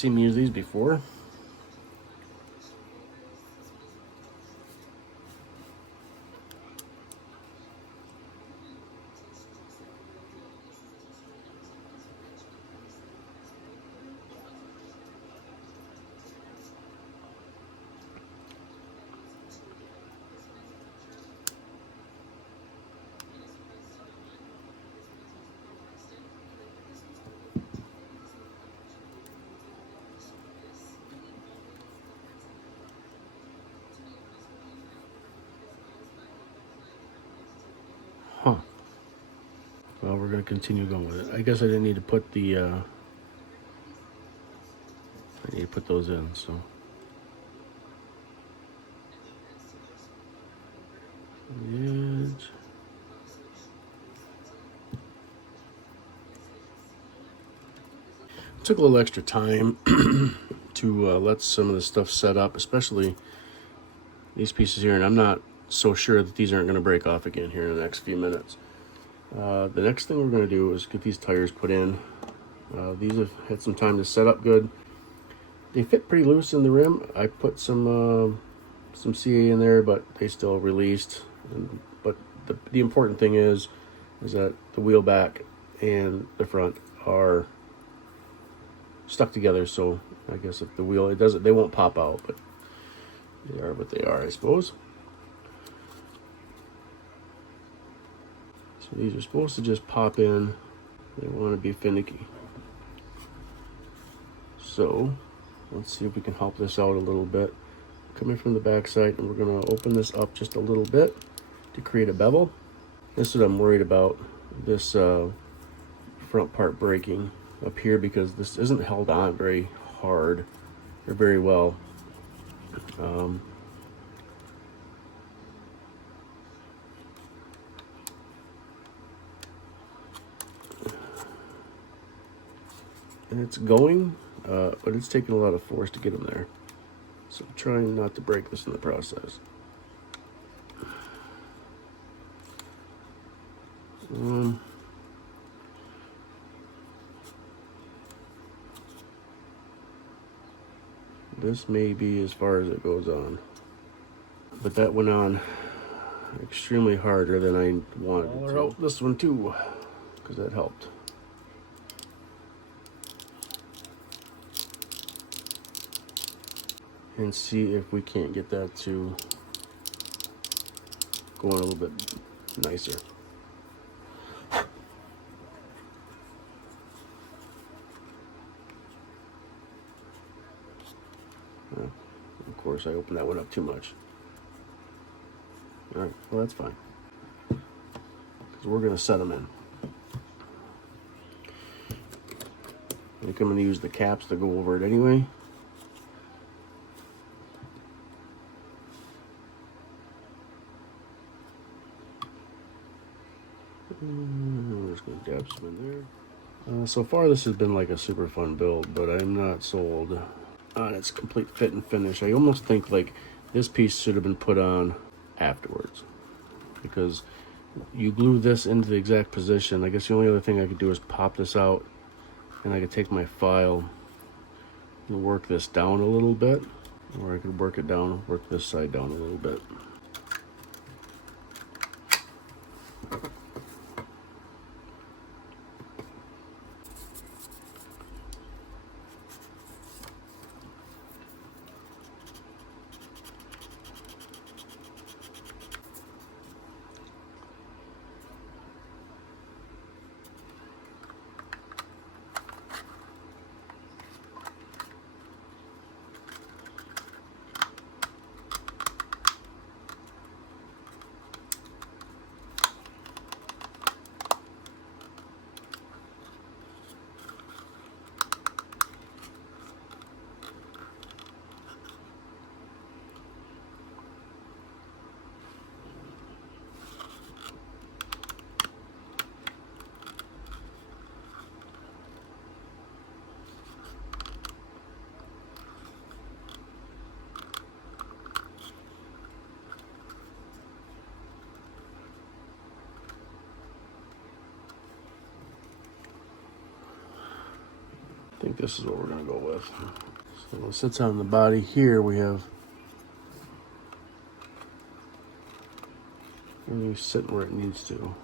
seen me use these before. Huh. Well, we're going to continue going with it. I guess I didn't need to put the, I need to put those in, so. The edge. Took a little extra time to let some of the stuff set up, especially these pieces here, and I'm not so sure that these aren't going to break off again here in the next few minutes. The next thing we're going to do is get these tires put in. These have had some time to set up good. They fit pretty loose in the rim. I put some CA in there, but they still released. But the important thing is that the wheel back and the front are stuck together. So I guess if the wheel, it doesn't, they won't pop out, but they are what they are, I suppose. So these are supposed to just pop in. They want to be finicky. So let's see if we can help this out a little bit. Coming from the back side, and we're going to open this up just a little bit to create a bevel. This is what I'm worried about, this front part breaking up here, because this isn't held on very hard or very well. And it's going, but it's taking a lot of force to get them there. So I'm trying not to break this in the process. This may be as far as it goes on. But that went on extremely harder than I wanted it to. This one too, because that helped. And see if we can't get that to go on a little bit nicer. Of course, I opened that one up too much. All right, well, that's fine, because we're going to set them in. I think I'm going to use the caps to go over it anyway. I'm just going to dab some in there. So far, this has been like a super fun build, but I'm not sold on its complete fit and finish. I almost think like this piece should have been put on afterwards, because you glue this into the exact position. I guess the only other thing I could do is pop this out, and I could take my file and work this down a little bit, or I could work it down, work this side down a little bit. think this is what we're gonna go with. So it sits on the body here. We have everything sitting where it needs to.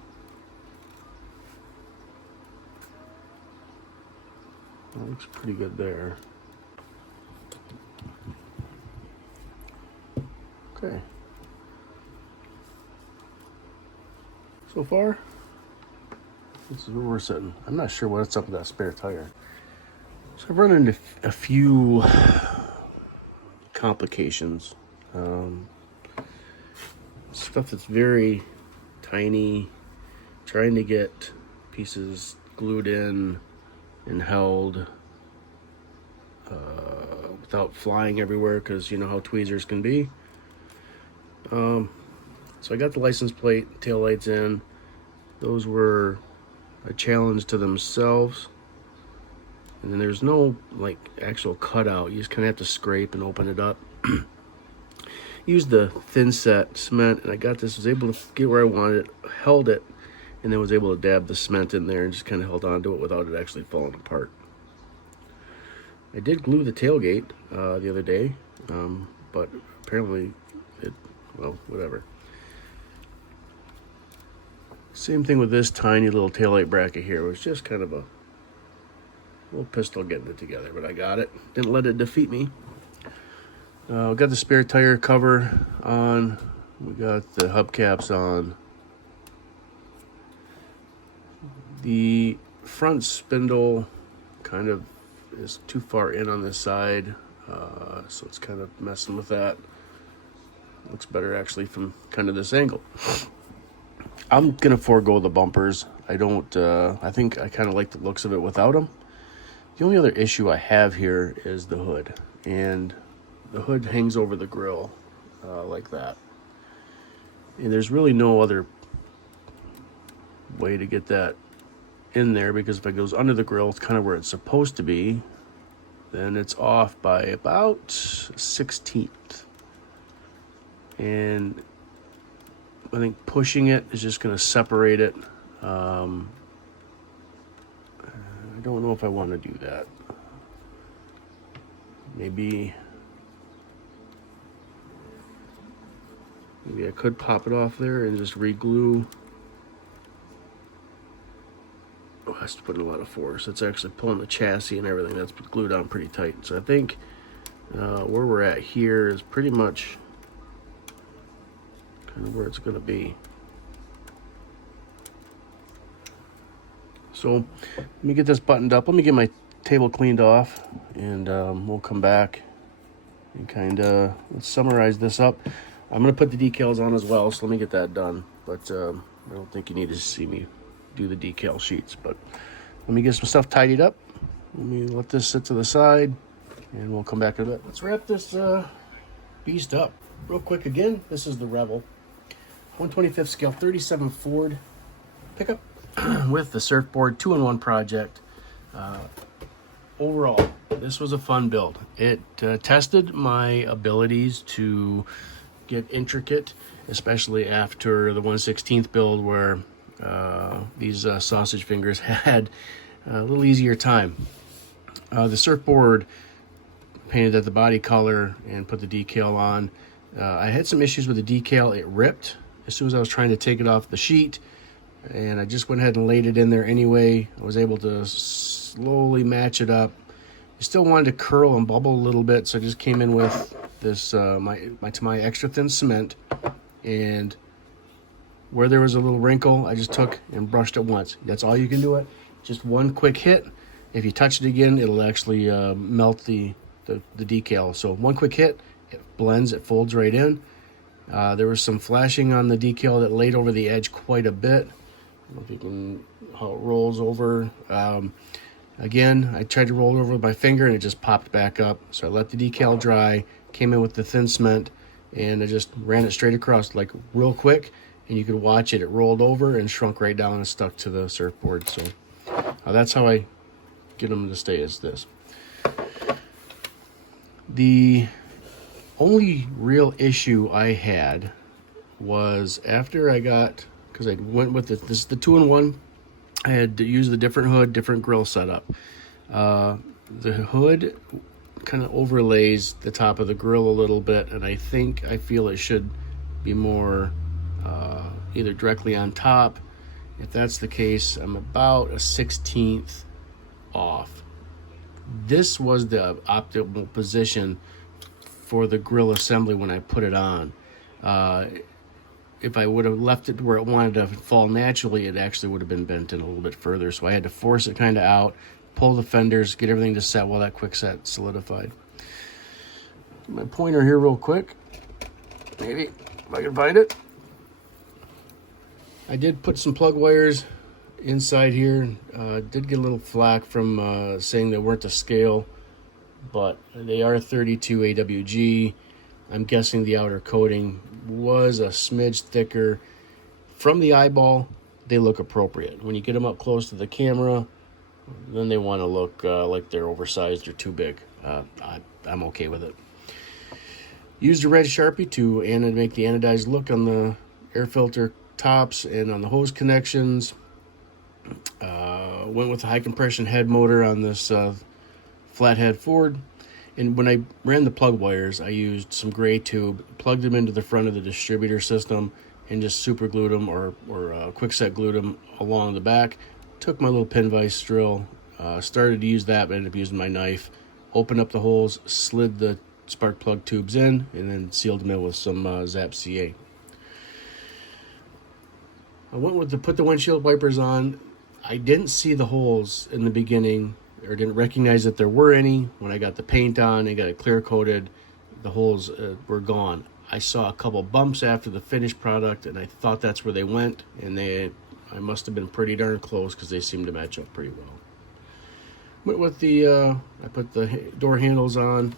That looks pretty good there. Okay. So far, this is where we're sitting. I'm not sure what's up with that spare tire. So I've run into a few complications. Stuff that's very tiny, trying to get pieces glued in and held without flying everywhere, because you know how tweezers can be. So I got the license plate, tail lights in. Those were a challenge to themselves. And then there's no like actual cutout. You just kind of have to scrape and open it up. Used the thin set cement, and I got this, was able to get where I wanted it, held it, and then was able to dab the cement in there and just kind of held on to it without it actually falling apart. I did glue the tailgate the other day, but apparently well, whatever. Same thing with this tiny little taillight bracket here. It was just kind of a little pistol getting it together, but I got it. Didn't let it defeat me. We got the spare tire cover on. We got the hubcaps on. The front spindle kind of is too far in on this side, so it's kind of messing with that. Looks better actually from kind of this angle. I'm gonna forego the bumpers. I think I kind of like the looks of it without them. The only other issue I have here is the hood, and the hood hangs over the grill like that. And there's really no other way to get that in there, because if it goes under the grill, it's kind of where it's supposed to be. Then it's off by about 1/16. And I think pushing it is just going to separate it. I don't know if I want to do that. Maybe I could pop it off there and just re-glue. Oh, that's putting a lot of force. It's actually pulling the chassis and everything. That's glued on pretty tight. So I think where we're at here is pretty much kind of where it's going to be. So let me get this buttoned up. Let me get my table cleaned off, and we'll come back and kind of let's summarize this up. I'm going to put the decals on as well, so let me get that done. But I don't think you need to see me do the decal sheets. But let me get some stuff tidied up. Let me let this sit to the side, and we'll come back to it. Let's wrap this beast up real quick. Again, this is the Revell 1/25 scale 37 Ford pickup with the surfboard 2-in-1 project. Overall, this was a fun build. It tested my abilities to get intricate, especially after the 1/16 build, where these sausage fingers had a little easier time. The surfboard painted at the body color and put the decal on. I had some issues with the decal. It ripped as soon as I was trying to take it off the sheet, and I just went ahead and laid it in there anyway. I was able to slowly match it up. I still wanted to curl and bubble a little bit, so I just came in with this my extra thin cement, and where there was a little wrinkle, I just took and brushed it once. That's all you can do it. Just one quick hit. If you touch it again, it'll actually melt the decal. So one quick hit, it blends, it folds right in. There was some flashing on the decal that laid over the edge quite a bit. I don't know if you can, how it rolls over. Again, I tried to roll it over with my finger and it just popped back up. So I let the decal dry, came in with the thin cement, and I just ran it straight across like real quick, and you could watch it. It rolled over and shrunk right down and stuck to the surfboard. So that's how I get them to stay as this. The only real issue I had was after I got, because I went with this is the 2-in-1. I had to use the different hood, different grill setup. the hood kind of overlays the top of the grill a little bit, and I feel it should be more either directly on top. If that's the case, I'm about a 1/16 off. This was the optimal position for the grill assembly when I put it on. If I would have left it where it wanted to fall naturally, it actually would have been bent in a little bit further. So I had to force it kind of out, pull the fenders, get everything to set while that quick set solidified. My pointer here real quick. Maybe, if I can find it. I did put some plug wires inside here. Did get a little flack from saying they weren't to scale, but they are 32 AWG. I'm guessing the outer coating was a smidge thicker. From the eyeball, they look appropriate. When you get them up close to the camera, then they want to look like they're oversized or too big. I'm okay with it. Used a red Sharpie to make the anodized look on the air filter tops and on the hose connections. Went with a high compression head motor on this Flathead Ford. And when I ran the plug wires, I used some gray tube, plugged them into the front of the distributor system, and just super glued them or quick set glued them along the back. Took my little pin vise drill, started to use that, but ended up using my knife. Opened up the holes, slid the spark plug tubes in, and then sealed them in with some Zap CA. I went with put the windshield wipers on. I didn't see the holes in the beginning, or didn't recognize that there were any. When I got the paint on and got it clear coated, the holes were gone. I saw a couple bumps after the finished product, and I thought that's where they went, and I must have been pretty darn close because they seemed to match up pretty well. Went with I put the door handles on.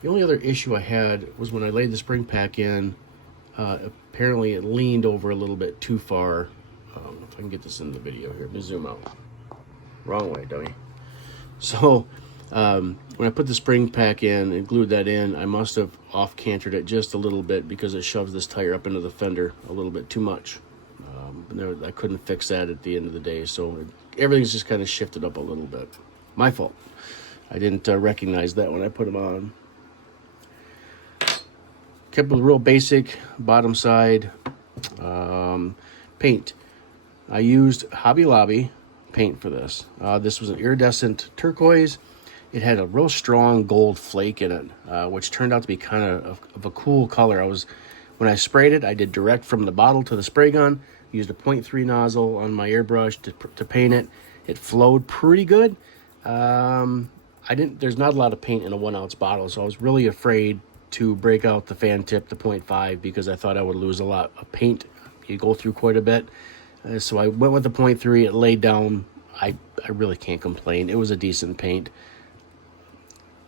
The only other issue I had was when I laid the spring pack in, apparently it leaned over a little bit too far. If I can get this in the video here, let me zoom out. Wrong way, dummy. So when I put the spring pack in and glued that in, I must have off-cantered it just a little bit because it shoves this tire up into the fender a little bit too much. I couldn't fix that at the end of the day, so everything's just kind of shifted up a little bit. My fault. I didn't recognize that when I put them on. Kept with real basic bottom side paint. I used Hobby Lobby paint for this. This was an iridescent turquoise. It had a real strong gold flake in it, which turned out to be kind of a cool color. When I sprayed it, I did direct from the bottle to the spray gun. Used a 0.3 nozzle on my airbrush to paint it. It flowed pretty good. There's not a lot of paint in a 1 ounce bottle, so I was really afraid to break out the fan tip to 0.5 because I thought I would lose a lot of paint. You go through quite a bit. So I went with the 0.3. It laid down. I really can't complain. It was a decent paint.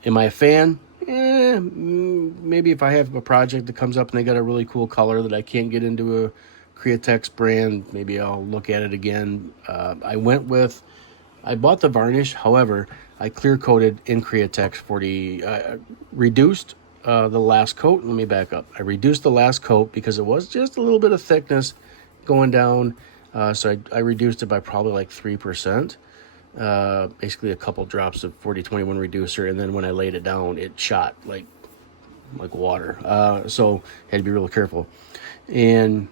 Am I a fan? Maybe if I have a project that comes up and they got a really cool color that I can't get into a Createx brand, maybe I'll look at it again. I bought the varnish. However, I clear coated in Createx reduced the last coat. Let me back up. I reduced the last coat because it was just a little bit of thickness going down. So I reduced it by probably like 3%. Basically a couple drops of 4021 reducer, and then when I laid it down, it shot like water. So had to be real careful. And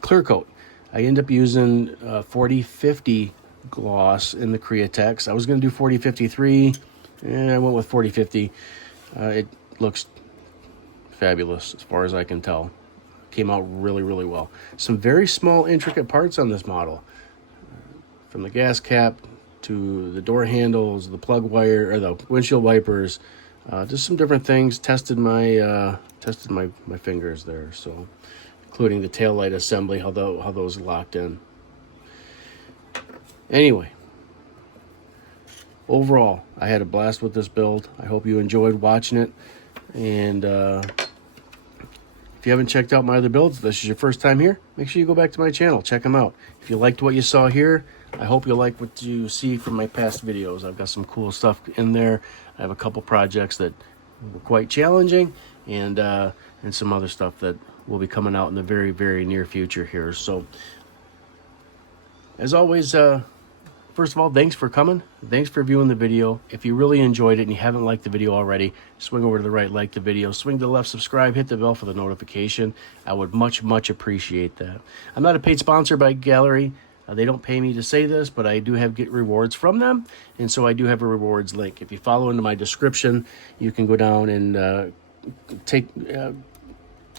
clear coat, I end up using 4050 gloss in the Createx. I was going to do 4053, and I went with 4050. It looks fabulous as far as I can tell. Came out really, really well. Some very small, intricate parts on this model. From the gas cap to the door handles, the plug wire, or the windshield wipers, just some different things. Tested my fingers there, so including the taillight assembly, how those locked in. Anyway, overall, I had a blast with this build. I hope you enjoyed watching it, and if you haven't checked out my other builds, if this is your first time here, make sure you go back to my channel, check them out. If you liked what you saw here, I hope you like what you see from my past videos. I've got some cool stuff in there. I have a couple projects that were quite challenging, and some other stuff that will be coming out in the very, very near future here. So, as always, first of all, thanks for coming. Thanks for viewing the video. If you really enjoyed it and you haven't liked the video already, swing over to the right, like the video, swing to the left, subscribe, hit the bell for the notification. I would much appreciate that. I'm not a paid sponsor by Gallery. They don't pay me to say this, but I do get rewards from them, and so I do have a rewards link. If you follow into my description, you can go down and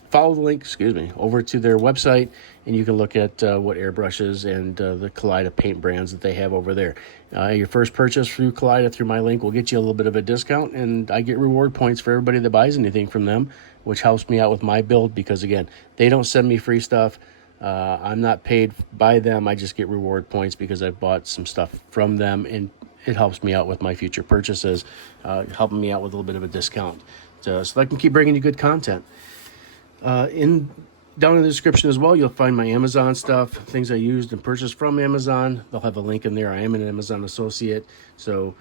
follow the link, over to their website, and you can look at what airbrushes and the Kaleida paint brands that they have over there. Your first purchase through Kaleida, through my link, will get you a little bit of a discount, and I get reward points for everybody that buys anything from them, which helps me out with my build, because again, they don't send me free stuff. I'm not paid by them. I just get reward points because I bought some stuff from them, and it helps me out with my future purchases, helping me out with a little bit of a discount, so I can keep bringing you good content. Down in the description as well, you'll find my Amazon stuff, things I used and purchased from Amazon. They'll have a link in there. I am an Amazon associate, so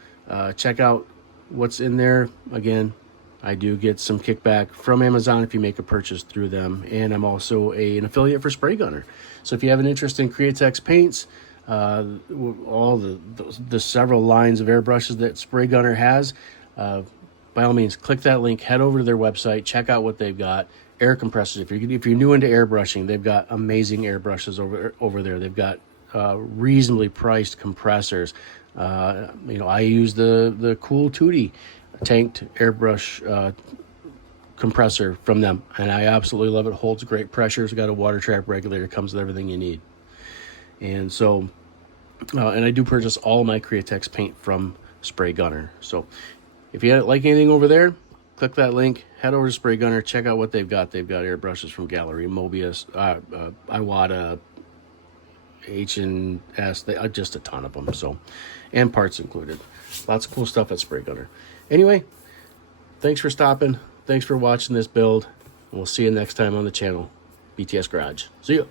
check out what's in there. Again, I do get some kickback from Amazon if you make a purchase through them, and I'm also an affiliate for Spray Gunner. So if you have an interest in Createx paints, all the several lines of airbrushes that Spray Gunner has, by all means, click that link, head over to their website, check out what they've got. Air compressors. If you're new into airbrushing, they've got amazing airbrushes over there. They've got reasonably priced compressors. I use the Cool Tootie tanked airbrush compressor from them, and I absolutely love it. Holds great pressures, got a water trap regulator, comes with everything you need. And so and I do purchase all my Createx paint from Spray Gunner. So if you like anything over there, click that link, head over to Spray Gunner, check out what they've got. They've got airbrushes from Gallery, Mobius, Iwata, H&S, just a ton of them. So, and parts included. Lots of cool stuff at Spray Gunner. Anyway, thanks for stopping. Thanks for watching this build. And we'll see you next time on the channel. BTS Garage. See ya.